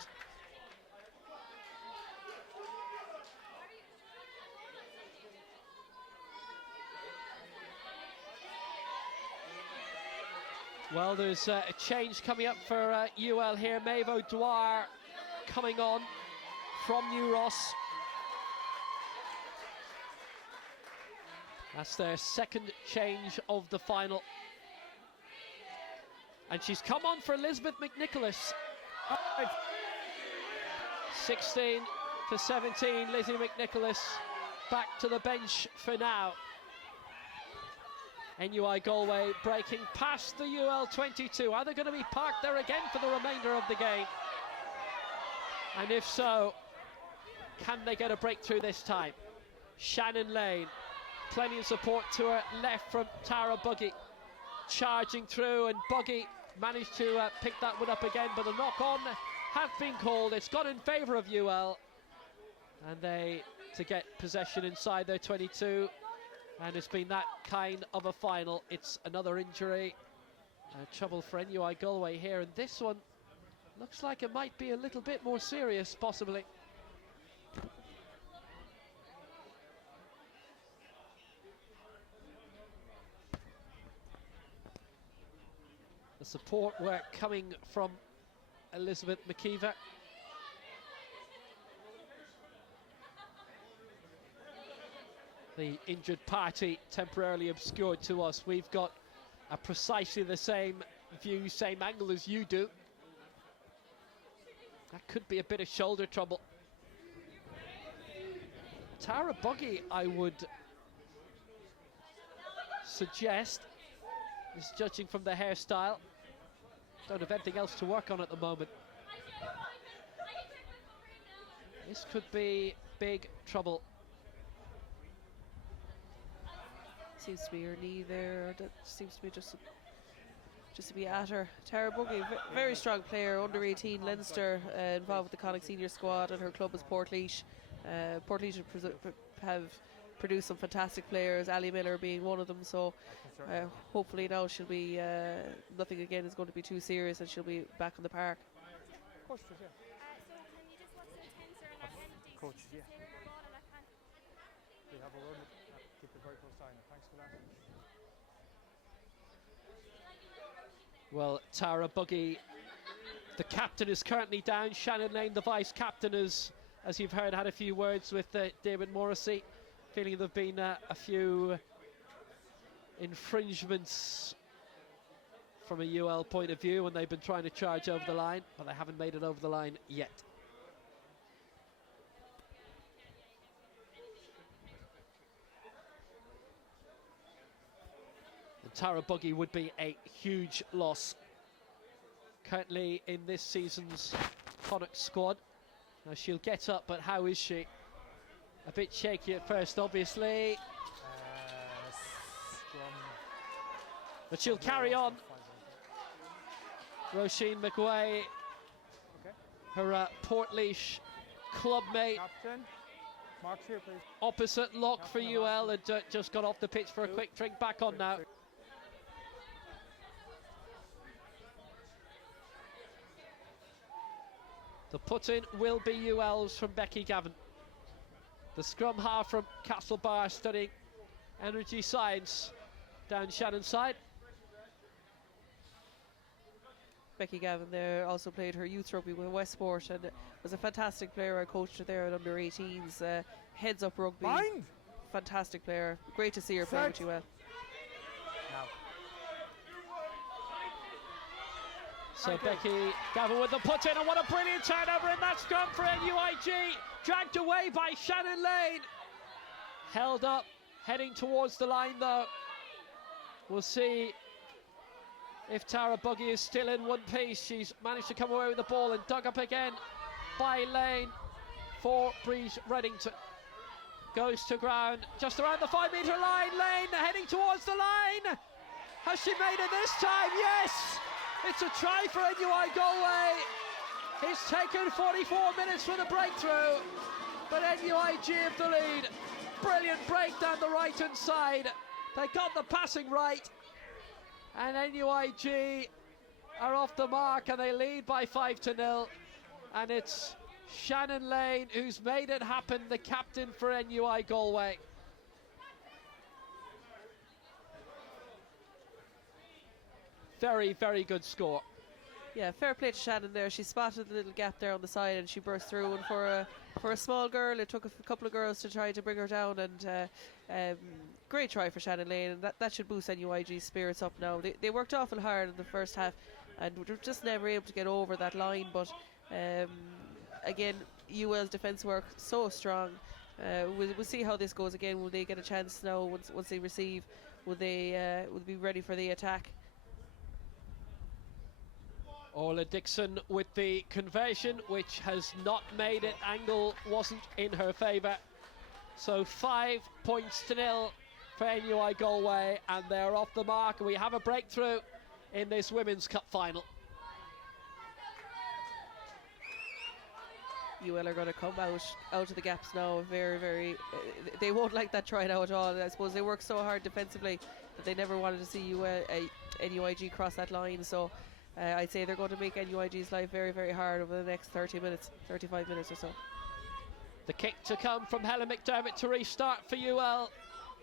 Well, there's a change coming up for UL here. Maeve O'Dwyer coming on from New Ross. That's their second change of the final. And she's come on for Elizabeth McNicholas. 16 to 17, Lizzie McNicholas back to the bench for now. NUI Galway breaking past the UL 22. Are they going to be parked there again for the remainder of the game? And if so, can they get a breakthrough this time? Shannon Lane, plenty of support to her left from Tara Buggy, charging through, and Buggy managed to pick that one up again, but the knock-on has been called. It's gone in favour of UL, and they to get possession inside their 22. And it's been that kind of a final. It's another injury. Trouble for NUI Galway here. And this one looks like it might be a little bit more serious, possibly. The support work coming from Elizabeth McKeever. The injured party temporarily obscured to us. We've got precisely the same view, same angle as you do. That could be a bit of shoulder trouble. Tara Buggy, I would suggest, is judging from the hairstyle. Don't have anything else to work on at the moment. This could be big trouble. Seems to be her knee there. That seems to be just to be at her. Tara Buggy, very strong player, under 18 Leinster, involved with the Connacht senior squad, and her club is Portlaoise. Portlaoise have produced some fantastic players, Ali Miller being one of them, so hopefully now she'll be, nothing again is going to be too serious and she'll be back in the park. Push it, yeah. So can you just what's intenser and that empty? Coach, So you yeah. just hear your ball and that can. We have a run. Keep it very close down. Thanks for that. Well, Tara Buggy, the captain, is currently down. Shannon Lane, the vice captain, as you've heard, had a few words with David Morrissey, feeling there have been a few infringements from a UL point of view when they've been trying to charge over the line, but they haven't made it over the line yet. And Tara Buggy would be a huge loss currently in this season's Connacht squad. Now she'll get up, but how is she? A bit shaky at first, obviously, but she'll carry on. Roisin McGuay, her Portlaoise clubmate, Captain, marks here, please. opposite lock for UL, and just got off the pitch for a quick drink. Back on now. The put-in will be UL's from Becky Gavin. The scrum half from Castlebar studying energy science down Shannon's side. Becky Gavin there also played her youth rugby with Westport and was a fantastic player. I coached her there at under 18s. Heads up rugby. Mind! Fantastic player. Great to see her play with UL. Now. So Becky Gavin with the put in, and what a brilliant turnover in that scrum for NUIG. Dragged away by Shannon Lane. Held up, heading towards the line though. We'll see if Tara Buggy is still in one piece. She's managed to come away with the ball and dug up again by Lane for Breeze Reddington. Goes to ground just around the 5 metre line. Lane heading towards the line. Has she made it this time? Yes! It's a try for NUI Galway. It's taken 44 minutes for the breakthrough, but NUIG have the lead. Brilliant break down the right hand side. They got the passing right, and NUIG are off the mark and they lead by 5-0. And it's Shannon Lane who's made it happen, the captain for NUI Galway. Very, very good score. Yeah, fair play to Shannon there. She spotted the little gap there on the side and she burst through. And for a small girl, it took a couple of girls to try to bring her down. And great try for Shannon Lane. And that should boost NUIG's spirits up now. They worked awful hard in the first half and were just never able to get over that line. But again, UL's defence work so strong. We'll see how this goes again. Will they get a chance now once they receive? Will they be ready for the attack? Orla Dixon with the conversion, which has not made it. Angle wasn't in her favour. So 5 points to 0 for NUI Galway, and they're off the mark. We have a breakthrough in this Women's Cup final. UL are going to come out of the gaps now. Very, very. They won't like that try now at all. I suppose they work so hard defensively that they never wanted to see NUIG cross that line. So I'd say they're going to make NUIG's life very, very hard over the next 35 minutes or so. The kick to come from Helen McDermott to restart for UL,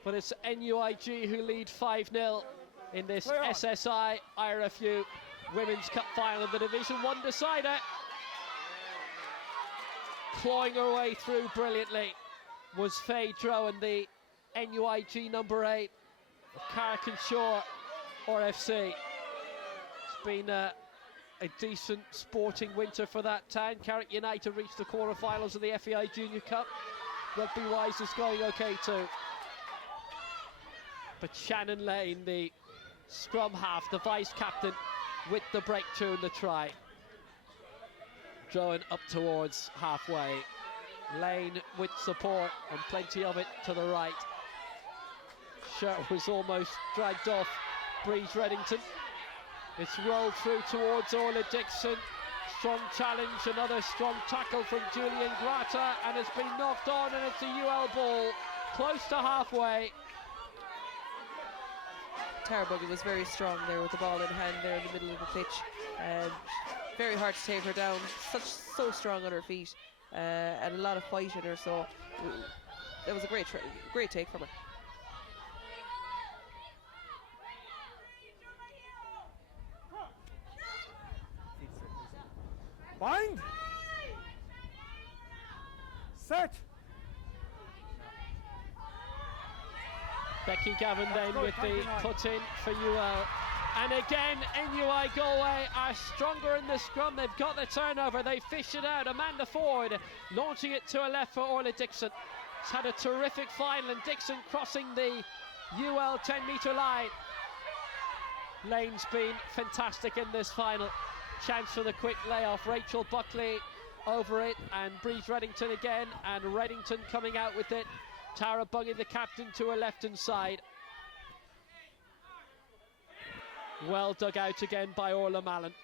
but it's NUIG who lead 5-0 in this SSI IRFU Women's Cup final, the Division 1 decider. Clawing her way through brilliantly was Faye Drowan, the NUIG number 8 of Carrick-on-Shore RFC. It's been a decent sporting winter for that town. Carrick United reached the quarter-finals of the FAI Junior Cup. Rugby-wise is going okay too. But Shannon Lane, the scrum half, the vice-captain, with the breakthrough and the try. Drawing up towards halfway. Lane with support and plenty of it to the right. Shirt was almost dragged off Breeze Reddington. It's rolled through towards Orla Dixon. Strong challenge, another strong tackle from Julian Grata, and it's been knocked on, and it's a UL ball close to halfway. Tara Buggy was very strong there with the ball in hand there in the middle of the pitch. Very hard to take her down. So strong on her feet, and a lot of fight in her. So that was a great take from her. Bind. Set. Becky Gavin then with the put in for UL. And again, NUI Galway are stronger in the scrum. They've got the turnover. They fish it out. Amanda Ford launching it to a left for Orla Dixon. It's had a terrific final, and Dixon crossing the UL 10-metre line. Lane's been fantastic in this final. Chance for the quick layoff. Rachel Buckley over it, and Breeze Reddington again, and Reddington coming out with it. Tara Buggy, the captain, to her left-hand side. Well dug out again by Orla Mallon.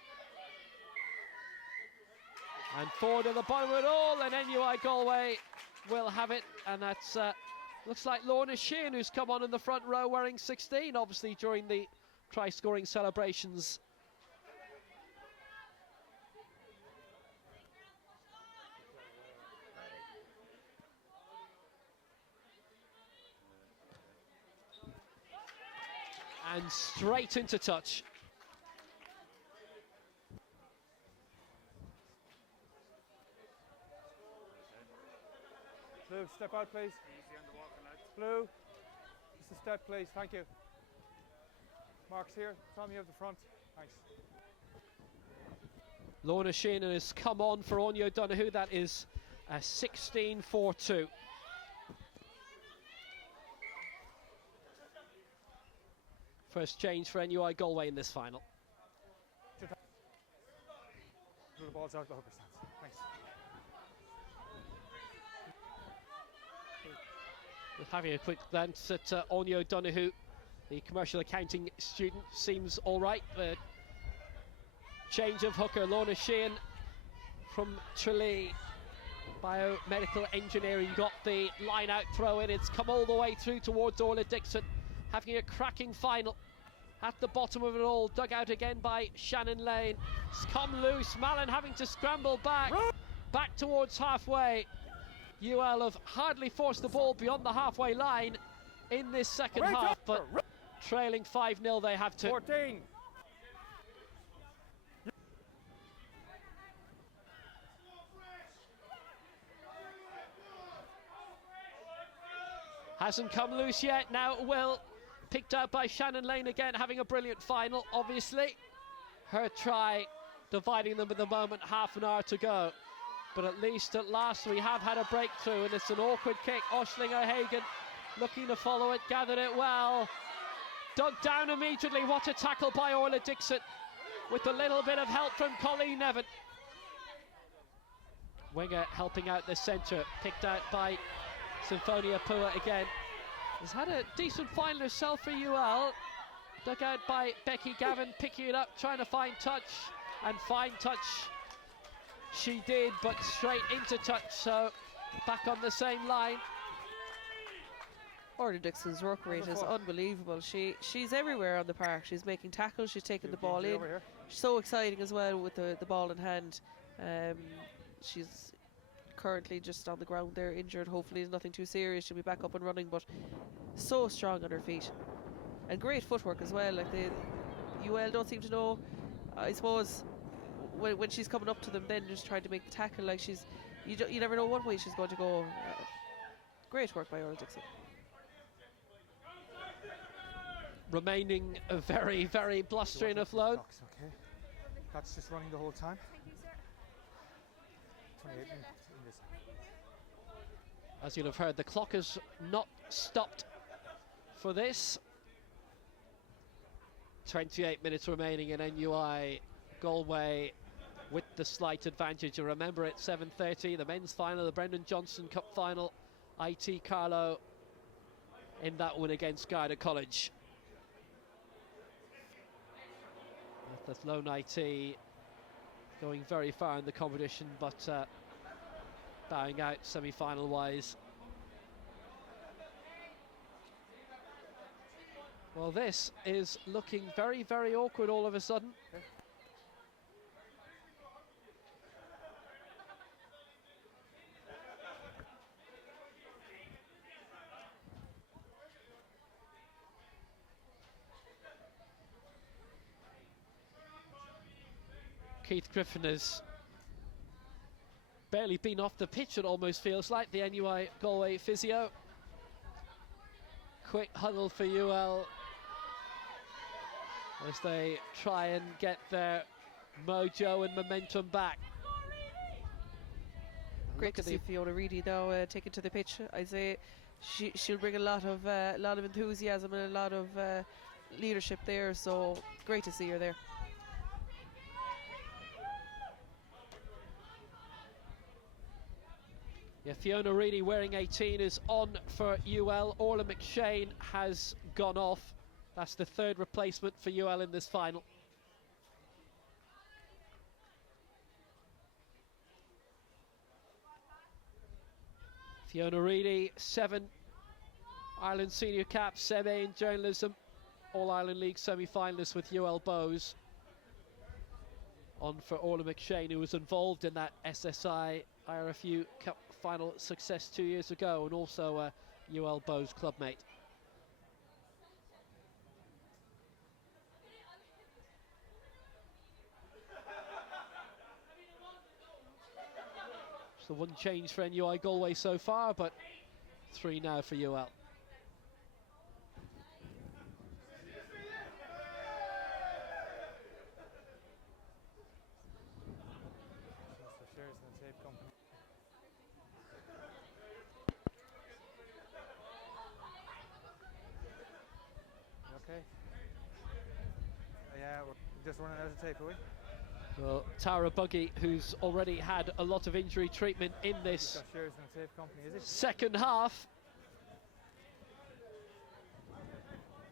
And forward at the bottom of it all, and NUI Galway will have it, and that's looks like Lorna Sheehan, who's come on in the front row wearing 16, obviously during the try-scoring celebrations. And straight into touch. Blue, step out, please. Blue, just a step, please. Thank you. Mark's here. Tommy up the front. Thanks. Lorna Sheehan has come on for Anya O'Donoghue. That is a 16-4-2. First change for NUI Galway in this final. The ball's out the hooker stance. Thanks. Just having a quick glance at Anya O'Donoghue, the commercial accounting student, seems all right. The change of hooker, Lorna Sheehan from Tralee. Biomedical engineering got the line out throw in. It's come all the way through towards Orla Dixon. Having a cracking final at the bottom of it all, dug out again by Shannon Lane. It's come loose, Mallon having to scramble back towards halfway. UL have hardly forced the ball beyond the halfway line in this second half, but trailing 5-0 they have to. 14. Hasn't come loose yet, now it will. Picked out by Shannon Lane again, having a brilliant final, obviously. Her try dividing them at the moment, half an hour to go. But at least at last we have had a breakthrough, and it's an awkward kick. Oshling O'Hagan looking to follow it, gathered it well. Dug down immediately, what a tackle by Orla Dixon, with a little bit of help from Colleen Nevin. Winger helping out the centre, picked out by Symphonia Pua again. Has had a decent final herself for UL. Dug out by Becky Gavin, picking it up, trying to find touch, and find touch she did, but straight into touch, so back on the same line. Orla Dixon's work rate is unbelievable. She's everywhere on the park. She's making tackles, she's taking the ball in. She's so exciting as well with the ball in hand. She's currently just on the ground there, injured. Hopefully it's nothing too serious. She'll be back up and running, but so strong on her feet. And great footwork as well. Like the UL don't seem to know, I suppose, when she's coming up to them, then just trying to make the tackle. Like you never know what way she's going to go. Great work by Orla Dixon. Remaining a very, very blustering Athlone. That's just running the whole time. Thank you, sir. 28 minutes in this. As you'll have heard, the clock has not stopped for this. 28 minutes remaining in NUI Galway with the slight advantage. And remember, at 7:30, the men's final, the Brendan Johnson Cup final, IT Carlow in that one against Garda College. With Athlone IT going very far in the competition, but bowing out semi-final wise. Well, this is looking very, very awkward all of a sudden. Okay. Keith Griffin has barely been off the pitch, it almost feels like, the NUI Galway physio. Quick huddle for UL as they try and get their mojo and momentum back. Great to see Fiona Reedy though take it to the pitch. I'd say she'll bring a lot of enthusiasm and a lot of leadership there. So great to see her there. Yeah, Fiona Reedy wearing 18 is on for UL. Orla McShane has gone off. That's the third replacement for UL in this final. Fiona Reedy, 7 Ireland senior caps, MA in journalism, All-Ireland League semi-finalist with UL Bows. On for Orla McShane, who was involved in that SSI IRFU Cup final success 2 years ago, and also a UL Bows clubmate. So one change for NUI Galway so far, but 3 now for UL. Okay. Yeah, we're just running out of tape, are we? Well, Tara Buggy, who's already had a lot of injury treatment in this second half.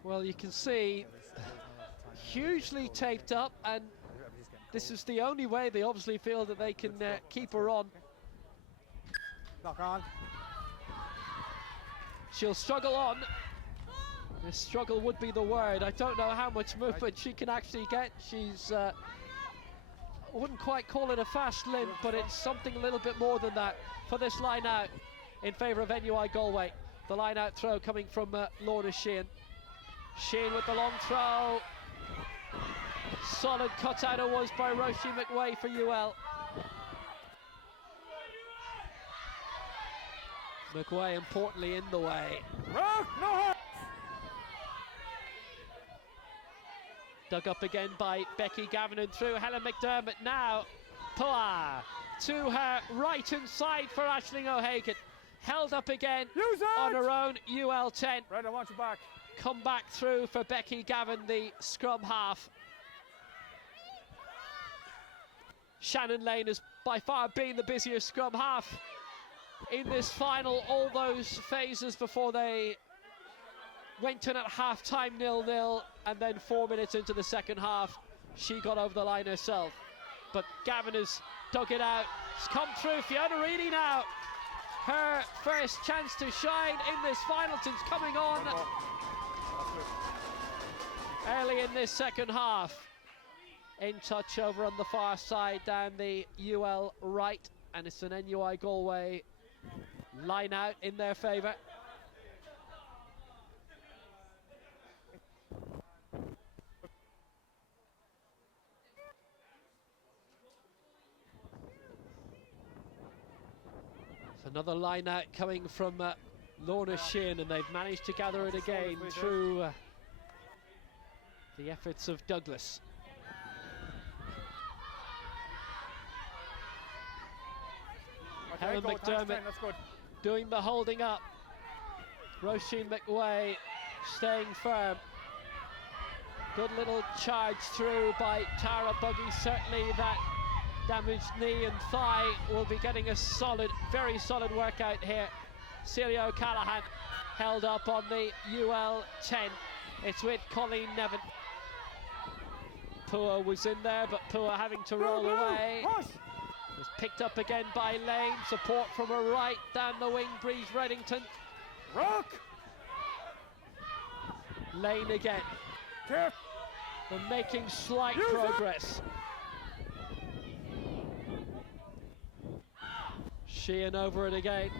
Well, you can see hugely taped up, and this is the only way they obviously feel that they can keep her on. Knock on. She'll struggle on. The struggle would be the word. I don't know how much movement she can actually get. She's I wouldn't quite call it a fast limp, but it's something a little bit more than that for this line out in favour of NUI Galway. The line out throw coming from Lorna Sheehan. Sheehan with the long throw. Solid cutout it was by Roisin McWay for UL. McWay importantly in the way. No. Dug up again by Becky Gavin and through Helen McDermott now. Pua to her right hand side for Aisling O'Hagan. Held up again on her own UL 10. Right, I want you back. Come back through for Becky Gavin, the scrum half. Shannon Lane has by far been the busier scrum half in this final. All those phases before they went in at half-time 0-0, and then 4 minutes into the second half, she got over the line herself. But Gavin has dug it out. It's come through. Fiona Reedy now. Her first chance to shine in this final. It's coming on early in this second half. In touch over on the far side down the UL right, and it's an NUI Galway line out in their favour. Another line out coming from Lorna Sheehan, and they've managed to gather it again through the efforts of Douglas. Helen go, McDermott that's good. doing the holding up. Roisin McWay staying firm. Good little charge through by Tara Buggy. Certainly that damaged knee and thigh will be getting a solid, very solid workout here. Celia O'Callaghan held up on the UL 10. It's with Colleen Nevin. Pua was in there, but Pua having to roll away. Was picked up again by Lane. Support from her right down the wing. Breeze Reddington. Rock! Lane again. Tip. They're making slight progress. Sheehan over it again.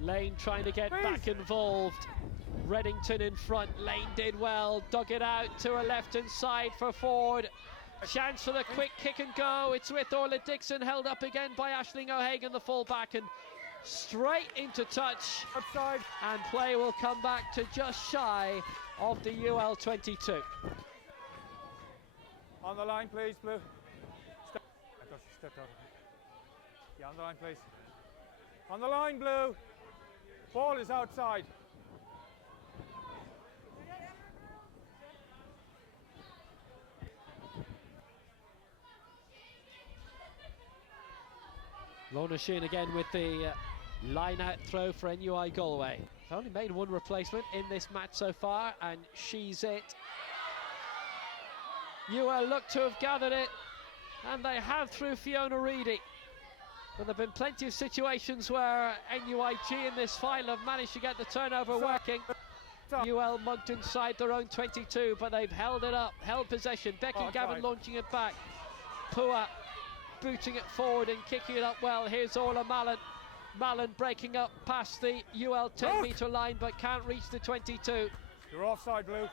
Lane trying to get back involved. Reddington in front. Lane did well. Dug it out to her left-hand side for Ford. Chance for the quick kick and go. It's with Orla Dixon, held up again by Aisling O'Hagan, the full-back, and straight into touch. Outside. And play will come back to just shy of the UL 22. On the line, please, Blue. Step. I thought she stepped out. Yeah, on the line, please. On the line, Blue. Ball is outside. Lorna Sheehan again with the line-out throw for NUI Galway. They've only made one replacement in this match so far, and she's it. UL look to have gathered it, and they have through Fiona Reedy. But there have been plenty of situations where NUIG in this final have managed to get the turnover working. UL mugged inside their own 22, but they've held it up, held possession. Becky Gavin launching it back. Pua booting it forward and kicking it up well. Here's Orla Mallon. Mallon breaking up past the UL 10-metre line, but can't reach the 22. You're offside, Blue.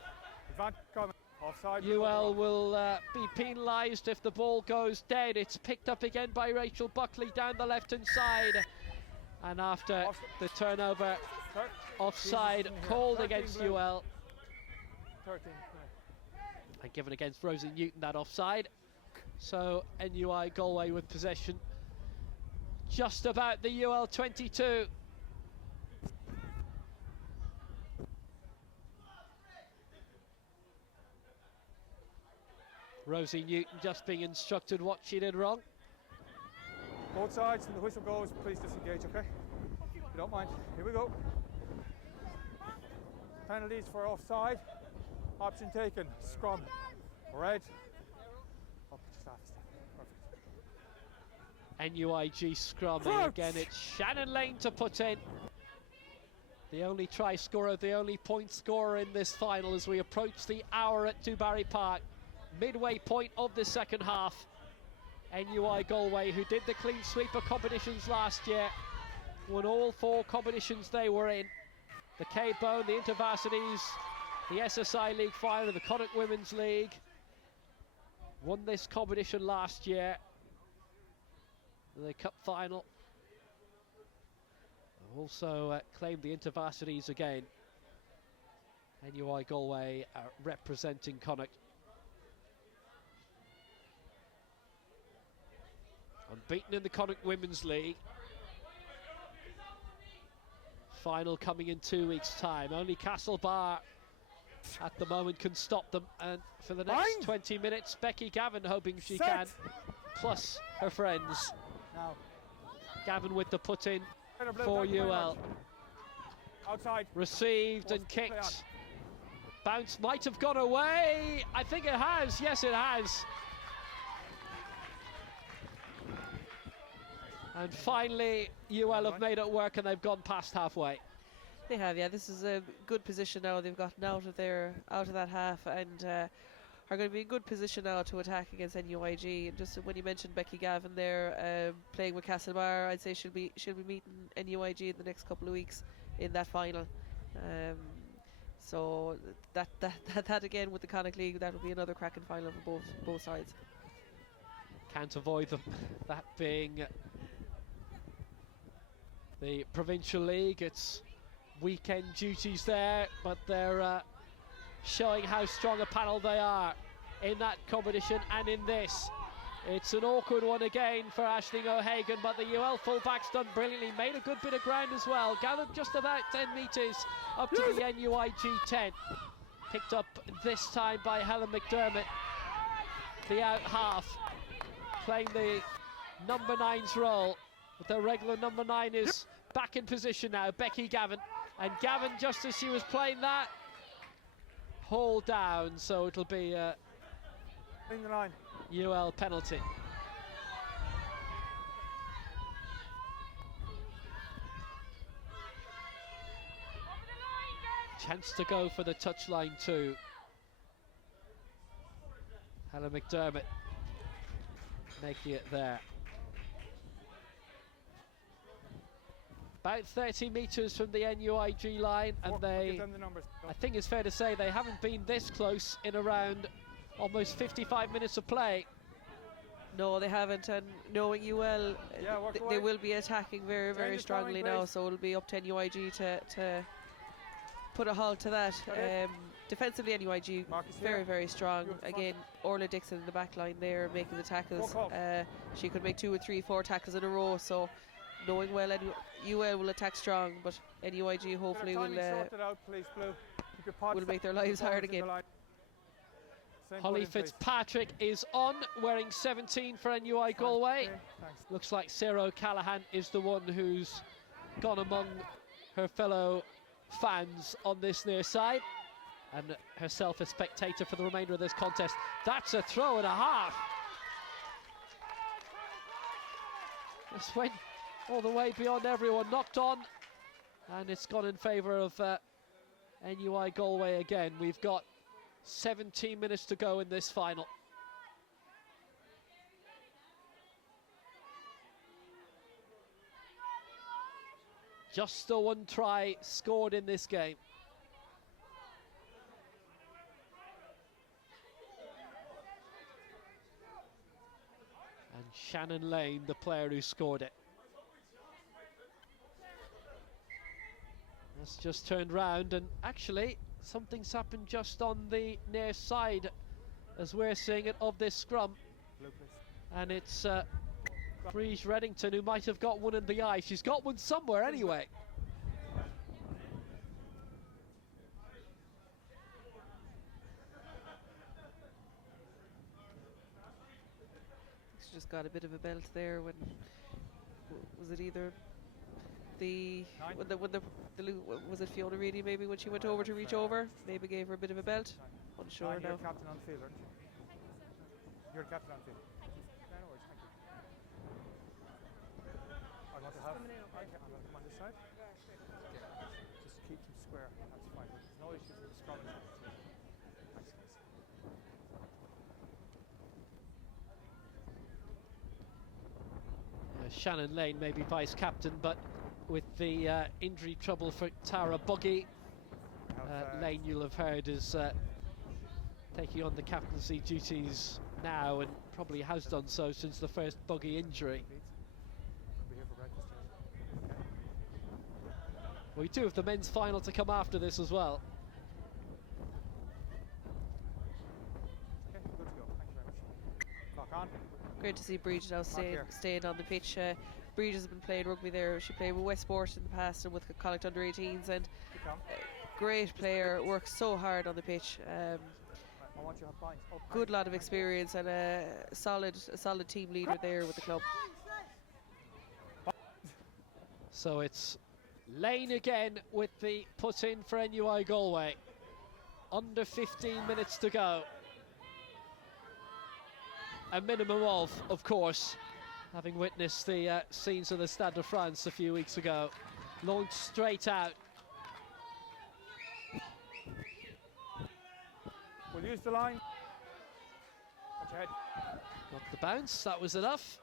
Advantage coming. Offside. UL will be penalised if the ball goes dead. It's picked up again by Rachel Buckley down the left-hand side. And after the turnover, offside called against UL. 13. And given against Rosie Newton, that offside. So NUI Galway with possession just about the UL 22. Rosie Newton just being instructed what she did wrong. Both sides, when the whistle goes, please disengage, okay? If you don't mind. Here we go. Penalties for offside. Option taken. Scrum. Red. Up to staff. Perfect. NUIG scrum, and again it's Shannon Lane to put in. The only try scorer, the only point scorer in this final as we approach the hour at Dubarry Park. Midway point of the second half. NUI Galway, who did the clean sweeper competitions last year, won all 4 competitions they were in. The K-Bone, the InterVarsities, the SSI League final, the Connacht Women's League. Won this competition last year. The Cup final. Also claimed the InterVarsities again. NUI Galway representing Connacht. Unbeaten in the Connacht Women's League. Final coming in 2 weeks' time. Only Castlebar at the moment can stop them. And for the next 20 minutes, Becky Gavin hoping she can, plus her friends. Now. Gavin with the put in for UL. Outside. Received and kicked. Bounce might have gone away. I think it has. Yes, it has. And finally, UL have made it work, and they've gone past halfway. They have, yeah. This is a good position now. They've gotten out of that half, and are going to be in good position now to attack against NUIG. And just when you mentioned Becky Gavin there, playing with Castlebar, I'd say she'll be meeting NUIG in the next couple of weeks in that final. So that again with the Connacht League, that will be another cracking final for both sides. Can't avoid that being the Provincial League. It's weekend duties there, but they're showing how strong a panel they are in that competition and in this. It's an awkward one again for Aisling O'Hagan, but the UL fullback's done brilliantly, made a good bit of ground as well, gathered just about 10 metres up to the NUIG 10. Picked up this time by Helen McDermott, the out half, playing the number 9's role. But the regular number 9 is back in position now, Becky Gavin. And Gavin, just as she was playing that, hauled down, so it'll be a In the line. UL penalty. Chance to go for the touchline too. Helen McDermott making it there. About 30 metres from the NUIG line, and they, I think it's fair to say, they haven't been this close in around almost 55 minutes of play. No, they haven't, and knowing UL, they will be attacking very, very strongly now, so it'll be up to NUIG to put a halt to that. Defensively, NUIG very, very strong. Again, Orla Dixon in the back line there making the tackles. She could make 2 or 3, 4 tackles in a row, so knowing well UL will attack strong, but NUIG hopefully will make their lives hard again. Holly Fitzpatrick is on, wearing 17 for NUI Galway. Looks like Sarah O'Callaghan is the one who's gone among her fellow fans on this near side, and herself a spectator for the remainder of this contest. That's a throw and a half. This went all the way beyond everyone, knocked on, and it's gone in favour of NUI Galway again. We've got 17 minutes to go in this final. Just the one try scored in this game. And Shannon Lane, the player who scored it. That's just turned round, and actually something's happened just on the near side as we're seeing it of this scrum. And it's Breege Reddington who might have got one in the eye. She's got one somewhere anyway. She's just got a bit of a belt there when, was it either was it Fiona Reedy maybe when she went over to reach over, maybe gave her a bit of a belt? Unsure now. You're captain on field, aren't you? You're the captain on field. No worries, thank you. I want to have. I'm going to come on this side. Okay. Just keep them square. That's fine. There's no issues with the scrum. Thanks, guys. Shannon Lane may be vice captain, but with the injury trouble for Tara Buggy, Lane, you'll have heard, is taking on the captaincy duties now, and probably has done so since the first Buggy injury. We do have the men's final to come after this as well. Okay, good to go. Thank you very much. Clock on. Great to see Breege now staying on the pitch. Breege has been playing rugby there. She played with Westport in the past and with Connacht under-18s, and great player, works so hard on the pitch. Good lot of experience and a solid team leader there with the club. So it's Lane again with the put in for NUI Galway. Under 15 minutes to go. A minimum of course, having witnessed the scenes of the Stade de France a few weeks ago. Launched straight out. We'll use the line. Watch your head. Got the bounce, that was enough.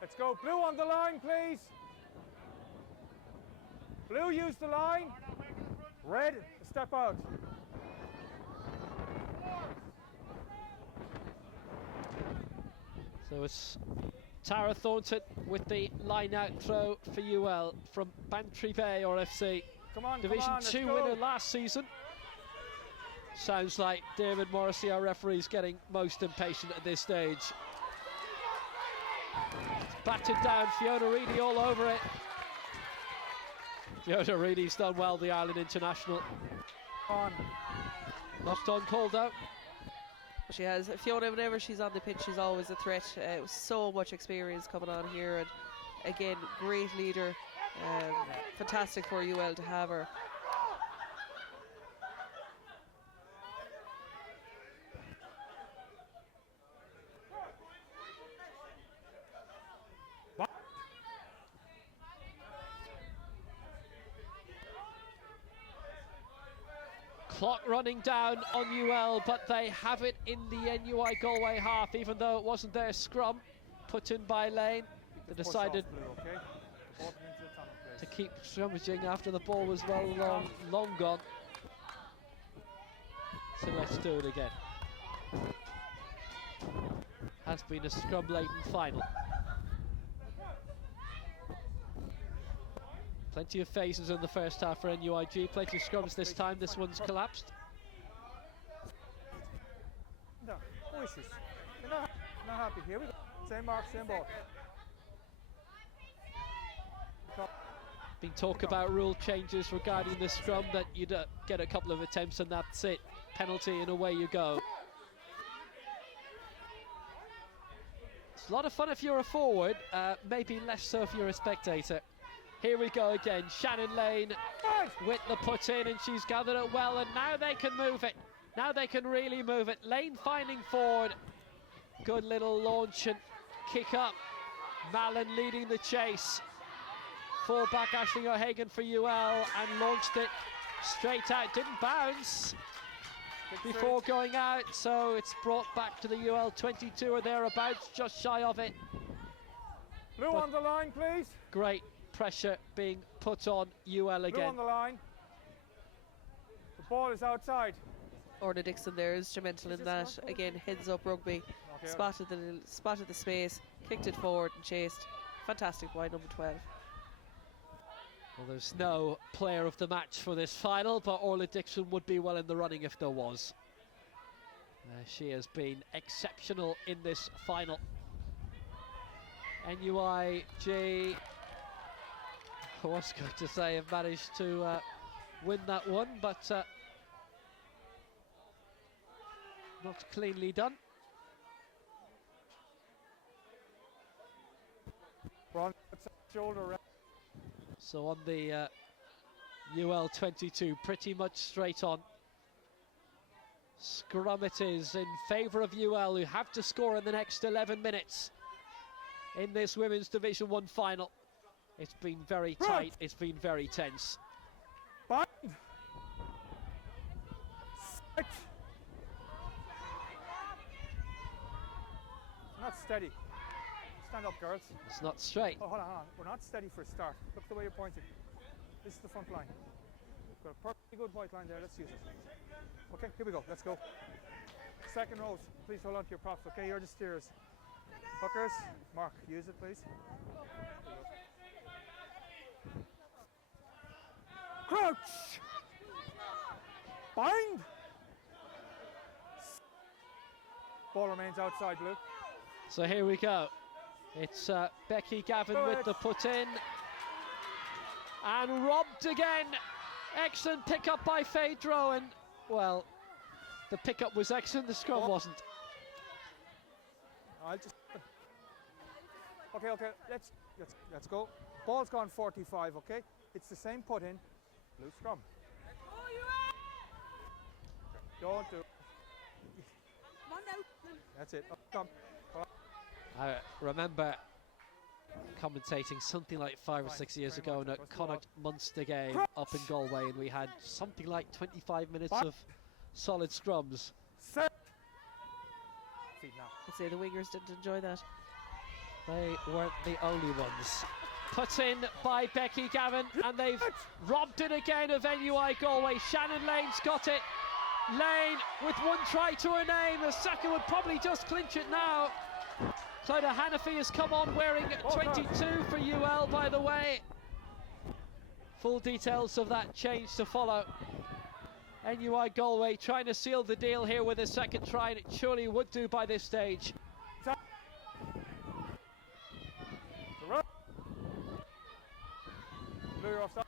Let's go. Blue on the line, please. Blue, use the line. Red, step out. So it's Tara Thornton with the line out throw for UL from Bantry Bay RFC. Come on, Division come on, 2 winner last season. Sounds like David Morrissey, our referee, is getting most impatient at this stage. Battered down, Fiona Reedy all over it. Fiona Reedy's done well, the Ireland international. On. Knocked on, called out. She has. Fiona, whenever she's on the pitch, she's always a threat. It was so much experience coming on here, and again, great leader. Fantastic for UL to have her. Clock running down on UL, but they have it in the NUI Galway half, even though it wasn't their scrum put in by Lane. They decided to keep scrummaging after the ball was long gone. So let's do it again. Has been a scrum-laden final. Plenty of phases in the first half for NUIG, plenty of scrums this time. This one's collapsed. No issues. You're not happy. Here we go. Same mark, same ball. Been talk about rule changes regarding the scrum, that you'd get a couple of attempts and that's it. Penalty and away you go. It's a lot of fun if you're a forward, maybe less so if you're a spectator. Here we go again, Shannon Lane with the put in, and she's gathered it well, and now they can move it. Now they can really move it. Lane finding forward. Good little launch and kick up. Mallon leading the chase. Full-back Aisling O'Hagan for UL, and launched it straight out. Didn't bounce before going out, so it's brought back to the UL 22 or thereabouts, just shy of it. Blue on the line, please. Great pressure being put on UL again. Blue on the line. The ball is outside. Orla Dixon there is instrumental in that. Again, heads up rugby. Okay. Spotted the space, kicked it forward and chased. Fantastic by number 12. Well, there's no player of the match for this final, but Orla Dixon would be well in the running if there was. She has been exceptional in this final. NUIG, I was going to say, have managed to win that one, but not cleanly done. Shoulder. So on the UL 22, pretty much straight on. Scrum it is in favour of UL, who have to score in the next 11 minutes in this Women's Division 1 final. It's been very tight, it's been very tense. Bind. Set. Not steady. Stand up, girls. It's not straight. Oh, hold on. We're not steady for a start. Look the way you're pointing. This is the front line. We've got a perfectly good white line there. Let's use it. Okay, here we go. Let's go. Second rows. Please hold on to your props. Okay, you're the steers. Hookers, Mark, use it, please. Crouch. Bind. Ball remains outside, Blue. So here we go. It's Becky Gavin with the put in. And robbed again. Excellent pick up by Faye Drowan. Well, the pickup was excellent, the scrum wasn't. I'll just. Okay. Let's go. Ball's gone 45. Okay, it's the same put in. Blue scrum. Don't do. That's it. Oh, come. I remember commentating something like 5 or 6 years ago in a Connacht Munster game up in Galway, and we had something like 25 minutes of solid scrums. Set. Feet now. I'd say the wingers didn't enjoy that. They weren't the only ones. Put in by Becky Gavin, and they've robbed it again of NUI Galway. Shannon Lane's got it. Lane with one try to her name. A second would probably just clinch it now. Clodagh Hannafy has come on wearing 22 for UL, by the way. Full details of that change to follow. NUI Galway trying to seal the deal here with a second try, and it surely would do by this stage.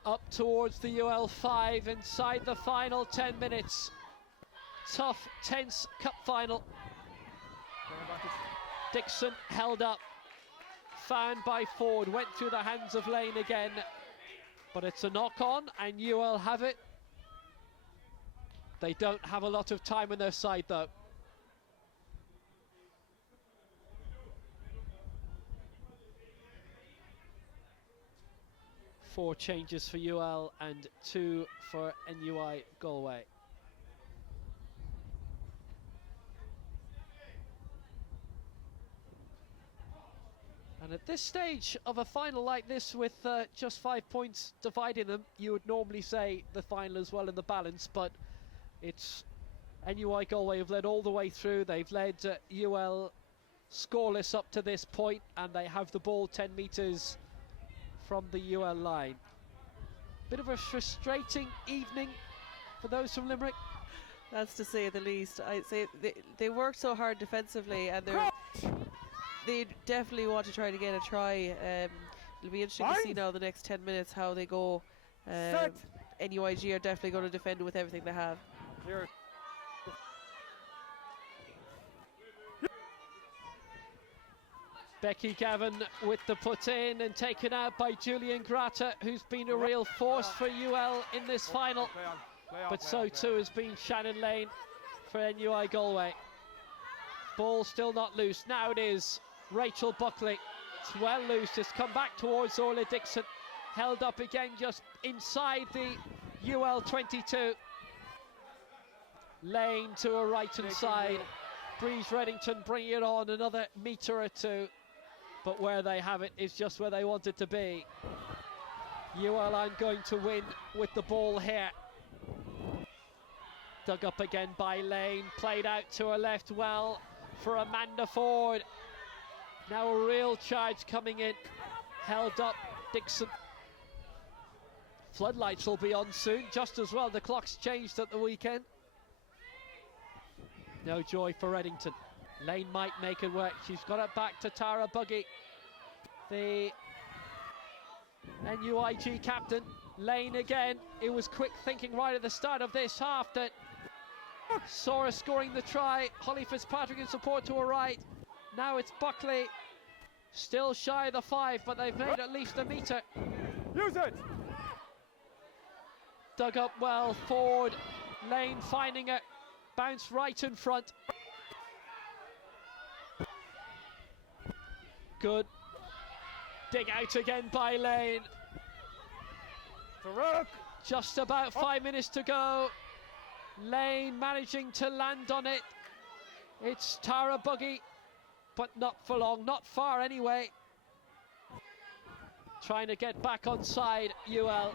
Up towards the UL 5 inside the final 10 minutes. Tough, tense cup final. Dixon held up, found by Ford, went through the hands of Lane again, but it's a knock on and UL have it. They don't have a lot of time on their side though. Four changes for UL and 2 for NUI Galway. And at this stage of a final like this, with just 5 points dividing them, you would normally say the final is well in the balance, but it's NUI Galway have led all the way through. They've led UL scoreless up to this point, and they have the ball 10 metres from the UL line. Bit of a frustrating evening for those from Limerick. That's to say the least. I'd say they work so hard defensively, and they definitely want to try to get a try. It'll be interesting to see now the next 10 minutes how they go. NUIG are definitely going to defend with everything they have. Becky Gavin with the put in and taken out by Julian Grata, who's been a real force for UL in this final. But so too has been Shannon Lane for NUI Galway. Ball still not loose. Now it is Rachel Buckley. It's well loose. It's come back towards Orla Dixon. Held up again just inside the UL 22. Lane to her right hand side. Breeze Reddington bringing it on another metre or two. But where they have it is just where they want it to be. UL aren't going to win with the ball here. Dug up again by Lane. Played out to her left well for Amanda Ford. Now a real charge coming in. Held up Dixon. Floodlights will be on soon, just as well. The clock's changed at the weekend. No joy for Reddington. Lane might make it work. She's got it back to Tara Buggy, the NUIG captain. Lane again. It was quick thinking right at the start of this half that saw her scoring the try. Holly Fitzpatrick in support to her right. Now it's Buckley. Still shy of the 5, but they've made at least a metre. Use it! Dug up well. Ford. Lane finding it. Bounce right in front. Good. Dig out again by Lane. Just about 5 minutes to go. Lane managing to land on it. It's Tara Buggy, but not for long, not far anyway. Trying to get back on side, UL.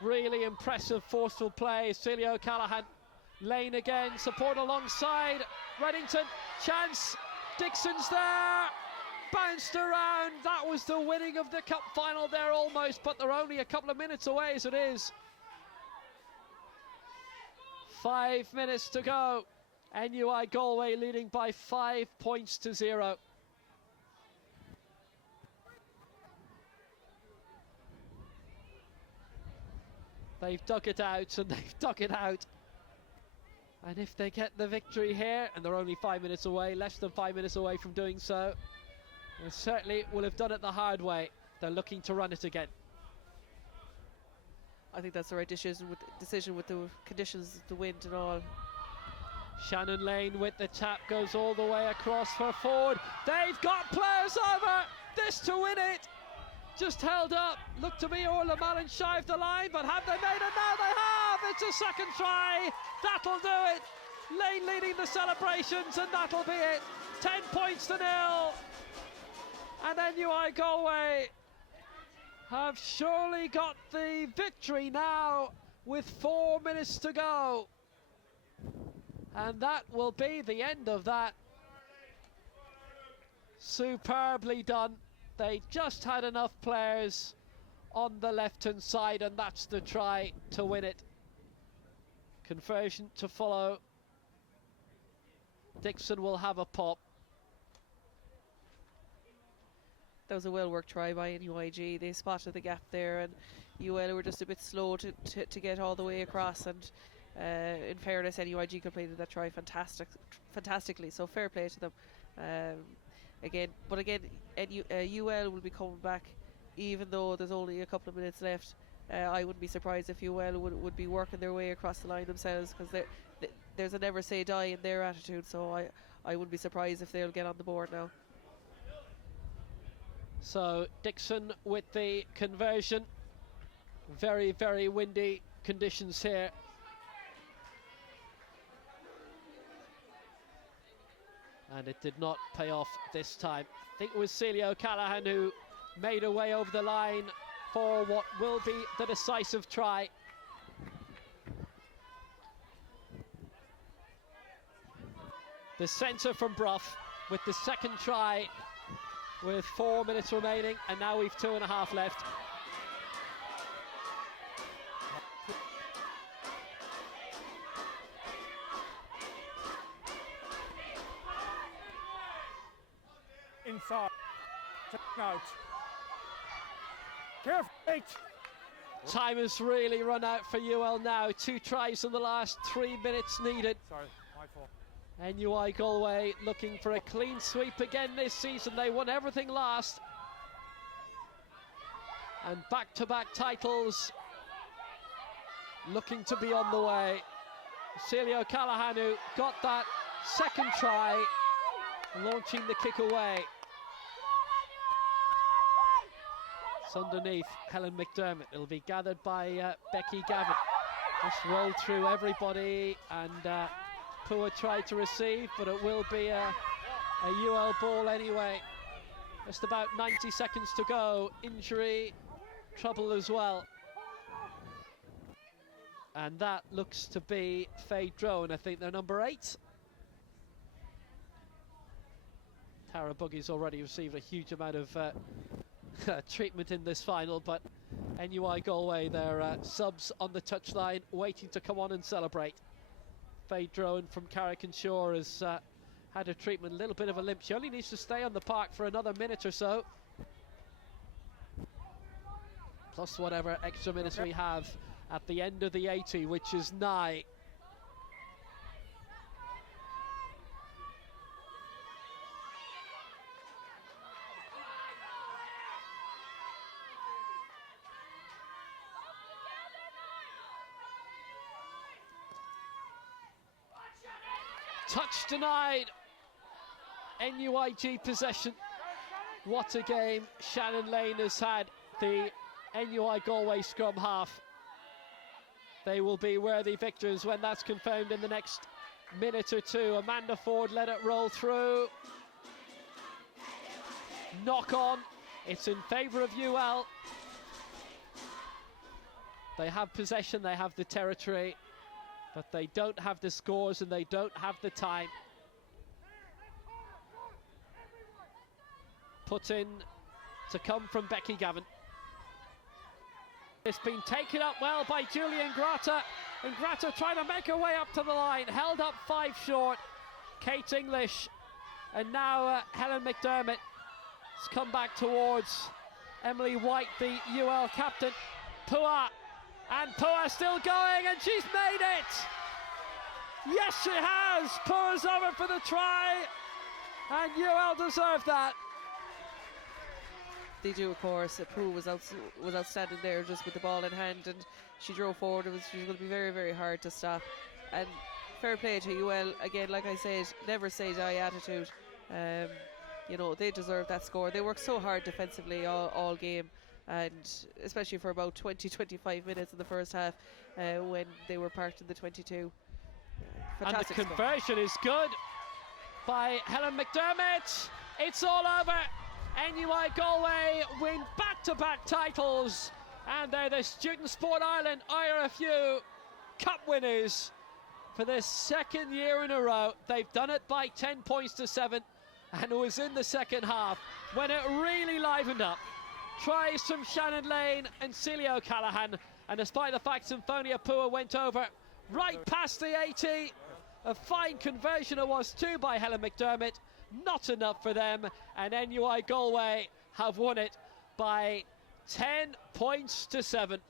Really impressive, forceful play. Celia O'Callaghan. Lane again, support alongside. Reddington, chance. Dixon's there. Bounced around. That was the winning of the cup final there almost, but they're only a couple of minutes away as it is. 5 minutes to go. NUI Galway leading by 5 points to 0. They've dug it out and they've dug it out. And if they get the victory here, and they're only 5 minutes away, less than 5 minutes away from doing so, they certainly will have done it the hard way. They're looking to run it again. I think that's the right decision with the conditions, the wind and all. Shannon Lane with the tap, goes all the way across for Ford. They've got players over this to win it. Just held up. Looked to me Orla Mallon shy of the line, but have they made it? Now they have. It's a second try. That'll do it. Lane leading the celebrations, and that'll be it. 10 points to 0. And NUI Galway have surely got the victory now with 4 minutes to go. And that will be the end of that. Superbly done. They just had enough players on the left-hand side, and that's the try to win it. Conversion to follow. Dixon will have a pop. That was a well-worked try by NUIG. They spotted the gap there, and UL were just a bit slow to get all the way across. And in fairness, NUIG completed that try fantastically. So fair play to them. Again, UL will be coming back, even though there's only a couple of minutes left. I wouldn't be surprised if UL would be working their way across the line themselves, because there's a never say die in their attitude. So I wouldn't be surprised if they'll get on the board now. So Dixon with the conversion. Very, very windy conditions here. And it did not pay off this time. I think it was Celia O'Callaghan who made her way over the line for what will be the decisive try. The centre from Brough with the second try, with 4 minutes remaining, and now we've 2.5 left. Inside. Out. Careful. Eight. Time has really run out for UL now. 2 tries in the last 3 minutes needed. Sorry, my fault. NUI Galway looking for a clean sweep again this season. They won everything last. And back-to-back titles looking to be on the way. Celia O'Callaghan, who got that second try, launching the kick away. It's underneath Helen McDermott. It'll be gathered by Becky Gavin. Just rolled through everybody, and Pua tried to receive, but it will be a UL ball anyway. Just about 90 seconds to go. Injury trouble as well. And that looks to be Faye Drone. I think they're number 8. Tara Buggy's already received a huge amount of treatment in this final, but NUI Galway, their subs on the touchline, waiting to come on and celebrate. Faye Drone from Carrick-on-Shore has had a treatment, a little bit of a limp. She only needs to stay on the park for another minute or so, plus whatever extra minutes we have at the end of the 80, which is nigh. Touch denied. NUIG possession. What a game Shannon Lane has had, the NUI Galway scrum half. They will be worthy victors when that's confirmed in the next minute or two. Amanda Ford let it roll through. Knock on. It's in favour of UL. They have possession, they have the territory, but they don't have the scores and they don't have the time. Put in to come from Becky Gavin. It's been taken up well by Julian Grata. And Grata trying to make her way up to the line. Held up 5 short. Kate English. And now Helen McDermott has come back towards Emily White, the UL captain. Pua. And Pua still going, and she's made it! Yes, she has! Pua's over for the try, and UL deserved that. They do, of course. Pua was outstanding there, just with the ball in hand, and she drove forward. She was going to be very, very hard to stop. And fair play to UL. Again, like I said, never say die attitude. You know, they deserve that score. They worked so hard defensively all game, and especially for about 20-25 minutes in the first half when they were parked in the 22. Fantastic. And the conversion is good by Helen McDermott. It's all over. NUI Galway win back-to-back titles, and they're the Student Sport Ireland IRFU Cup winners for the second year in a row. They've done it by 10 points to 7, and it was in the second half when it really livened up. Tries from Shannon Lane and Celia O'Callaghan, and despite the fact Symphonia Pua went over right past the 80. A fine conversion it was too by Helen McDermott. Not enough for them, and NUI Galway have won it by 10 points to 7.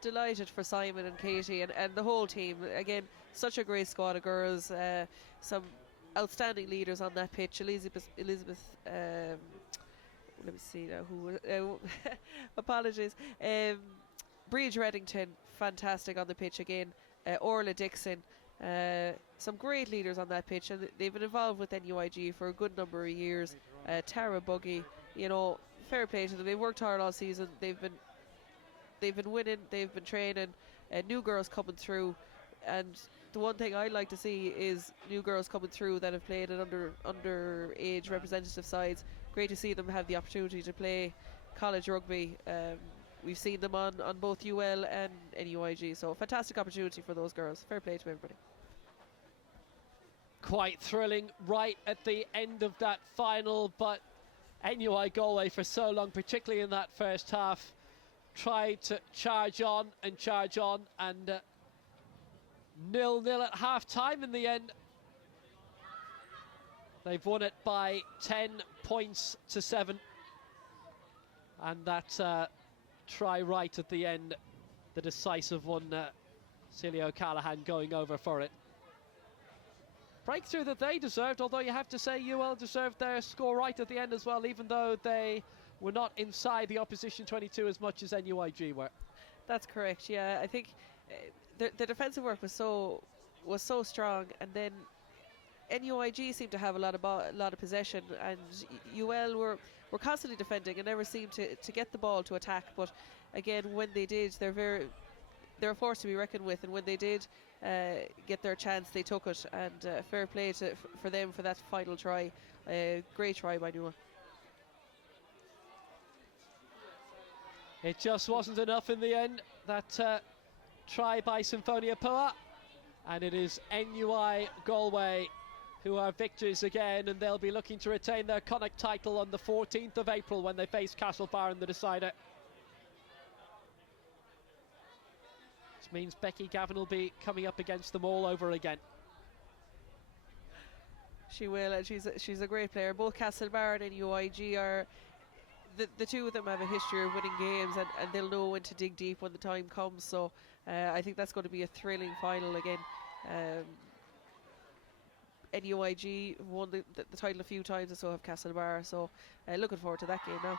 Delighted for Simon and Katie and the whole team. Again, such a great squad of girls. Some outstanding leaders on that pitch. Elizabeth let me see now who apologies. Bridge Reddington, fantastic on the pitch again. Orla Dixon, some great leaders on that pitch, and they've been involved with NUIG for a good number of years. Tara Buggy, you know, fair play to them. They've worked hard all season. They've been winning. They've been training. New girls coming through, and the one thing I like to see is new girls coming through that have played at underage representative sides. Great to see them have the opportunity to play college rugby. We've seen them on both UL and NUIG, so fantastic opportunity for those girls. Fair play to everybody. Quite thrilling right at the end of that final, but NUI Galway for so long, particularly in that first half, tried to charge on, and 0-0 at half time in the end. They've won it by 10 points to 7, and that try right at the end, the decisive one, Celia O'Callaghan going over for it. Breakthrough that they deserved, although you have to say UL deserved their score right at the end as well, even though they were not inside the opposition 22 as much as NUIG were. That's correct, yeah. I think the defensive work was so strong, and then NUIG seemed to have a lot of possession, and UL were constantly defending and never seemed to get the ball to attack. But again, when they did, they're a force to be reckoned with, and when they did get their chance, they took it, and fair play for them for that final try. Great try by NUI. It just wasn't enough in the end, that try by Symphonia Poa, and it is NUI Galway who are victors again, and they'll be looking to retain their Connacht title on the 14th of April when they face Castlebar in the decider. This means Becky Gavin will be coming up against them all over again. She will, and she's a great player. Both Castlebar and NUIG are, the two of them have a history of winning games, and they'll know when to dig deep when the time comes. So I think that's going to be a thrilling final again. NUIG won the title a few times, and so have Castlebar. So looking forward to that game now.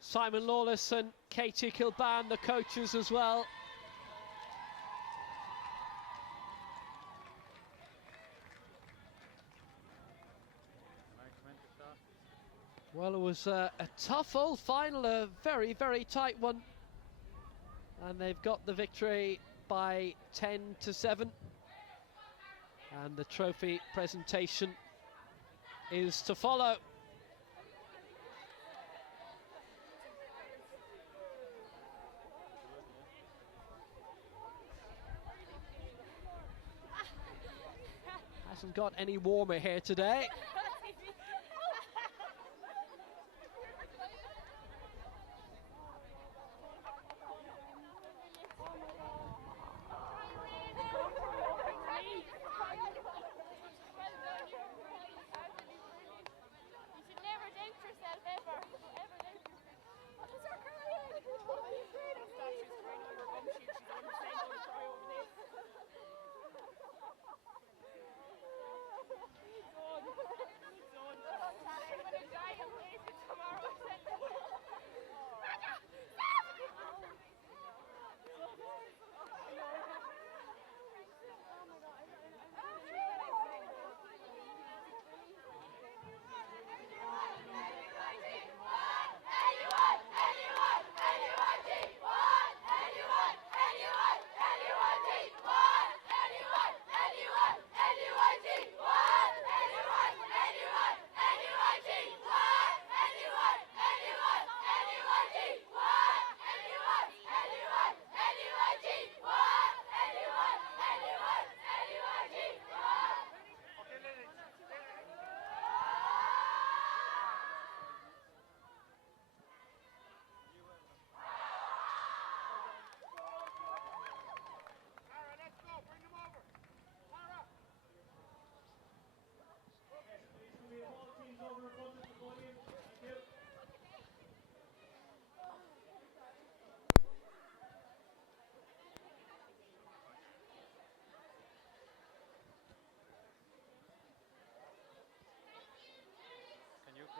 Simon Lawless and Katie Kilban, the coaches as well. Well, it was a tough old final, a very, very tight one. And they've got the victory by 10 to 7. And the trophy presentation is to follow. Hasn't got any warmer here today.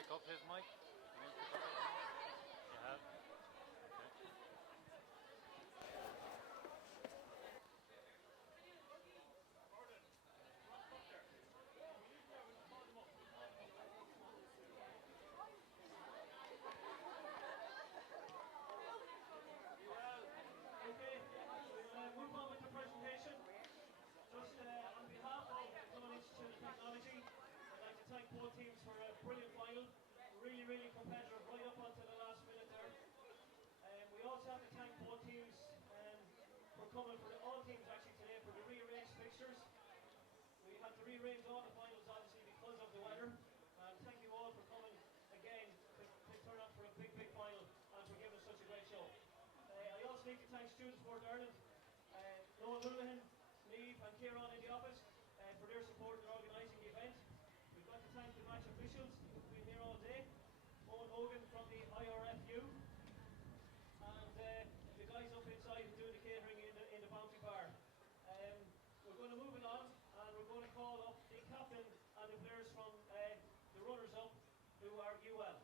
pick up his mic? Can you pick up his mic? You have? Okay. Move on with the presentation. Just on behalf of Athlone Institute of Technology, I'd like to thank both teams for a brilliant final. Really, really competitive right up until the last minute there. We also have to thank both teams for coming, all teams actually today, for the rearranged fixtures. We had to rearrange all the finals obviously because of the weather. And thank you all for coming again to turn up for a big, big final and for giving us such a great show. I also need to thank Student Sport Ireland, Noel Houlihan, Neve and Kieran in the office for their support in organising the event. We've got to thank the match officials who've been here all day, Owen Hogan from the IRFU, and the guys up inside who do the catering in the Bounty Bar. We're going to move it on and we're going to call up the captain and the players from the runners-up who are UL.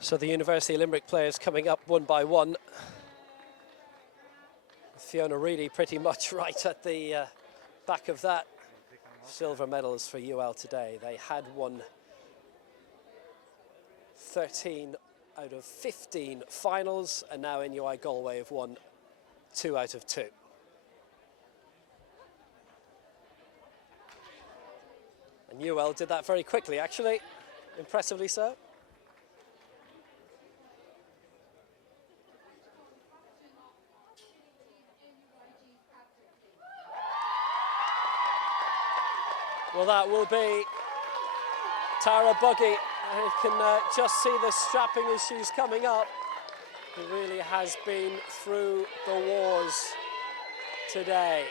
So the University of Limerick players coming up one by one. Fiona Reedy pretty much right at the back of that. Silver medals for UL today. They had won 13 out of 15 finals, and now NUI Galway have won 2 out of 2. And UL did that very quickly, actually, impressively so. Well, that will be Tara Buggy. You can just see the strapping as she's coming up. It really has been through the wars today.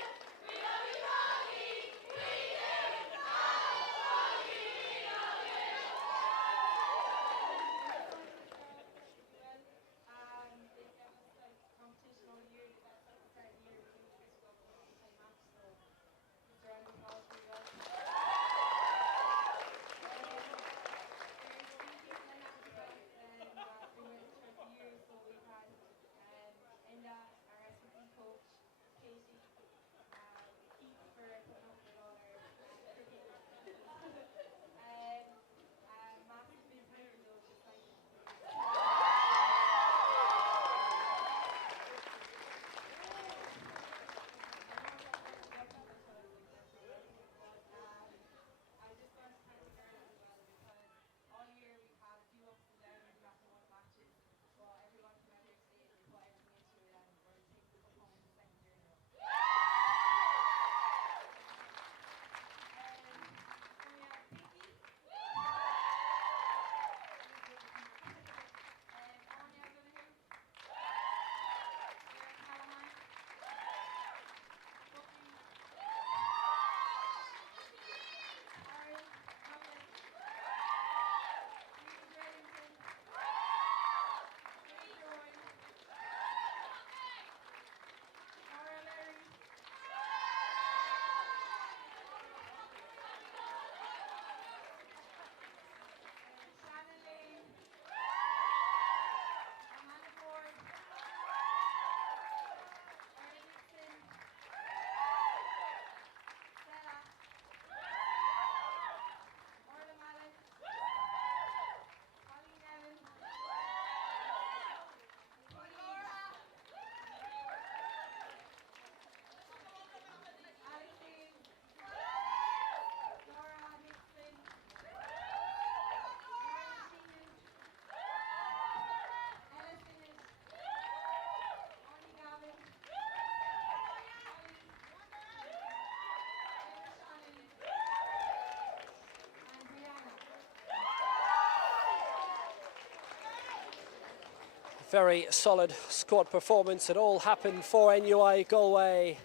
Very solid squad performance. It all happened for NUI Galway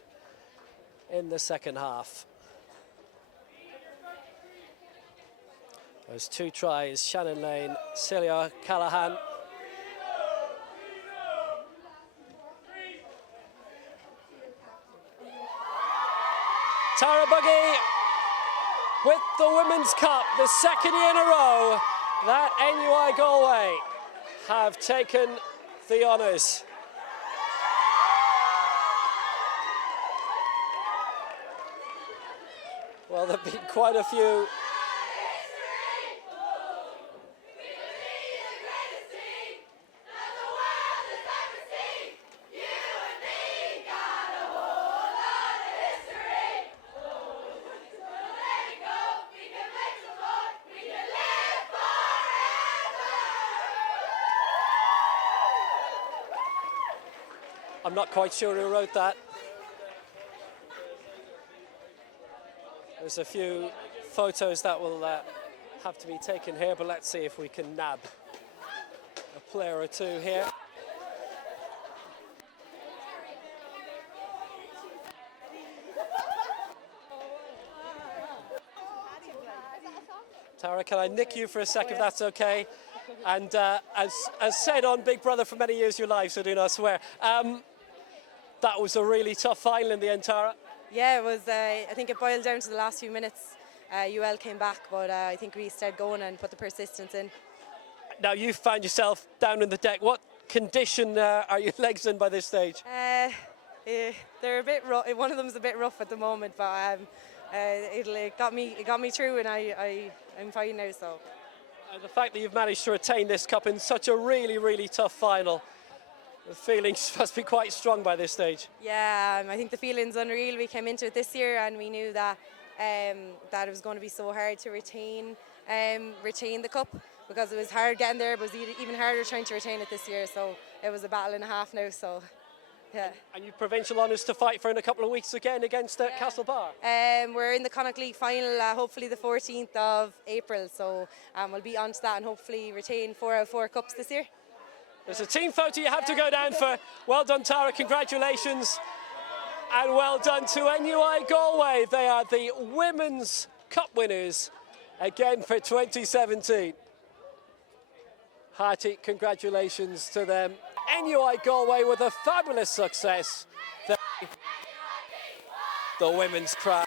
in the second half. Those 2 tries, Shannon Lane, Celia Callahan. Tara Buggy with the Women's Cup, the second year in a row that NUI Galway have taken the honours. Well, there have been quite a few. I'm not quite sure who wrote that. There's a few photos that will have to be taken here, but let's see if we can nab a player or two here. Tara, can I nick you for a second if that's okay? And as said on Big Brother for many years of your life, so do not swear. That was a really tough final in the end, Tara. Yeah, it was. I think it boiled down to the last few minutes. UL came back, but I think we stayed going and put the persistence in. Now you found yourself down in the deck. What condition are your legs in by this stage? They're a bit rough. One of them's a bit rough at the moment, but it got me through, and I'm fine now. So. The fact that you've managed to retain this cup in such a really, really tough final, the feelings must be quite strong by this stage. Yeah, I think the feeling's unreal. We came into it this year and we knew that that it was going to be so hard to retain the cup, because it was hard getting there, but it was even harder trying to retain it this year. So it was a battle and a half now. So. Yeah. And you've provincial honours to fight for in a couple of weeks again against Castlebar. We're in the Connacht League final, hopefully the 14th of April. So we'll be on to that and hopefully retain 4 out of 4 cups this year. There's a team photo you have to go down for. Well done, Tara. Congratulations. And well done to NUI Galway. They are the Women's Cup winners again for 2017. Hearty congratulations to them. NUI Galway with a fabulous success. The women's crown.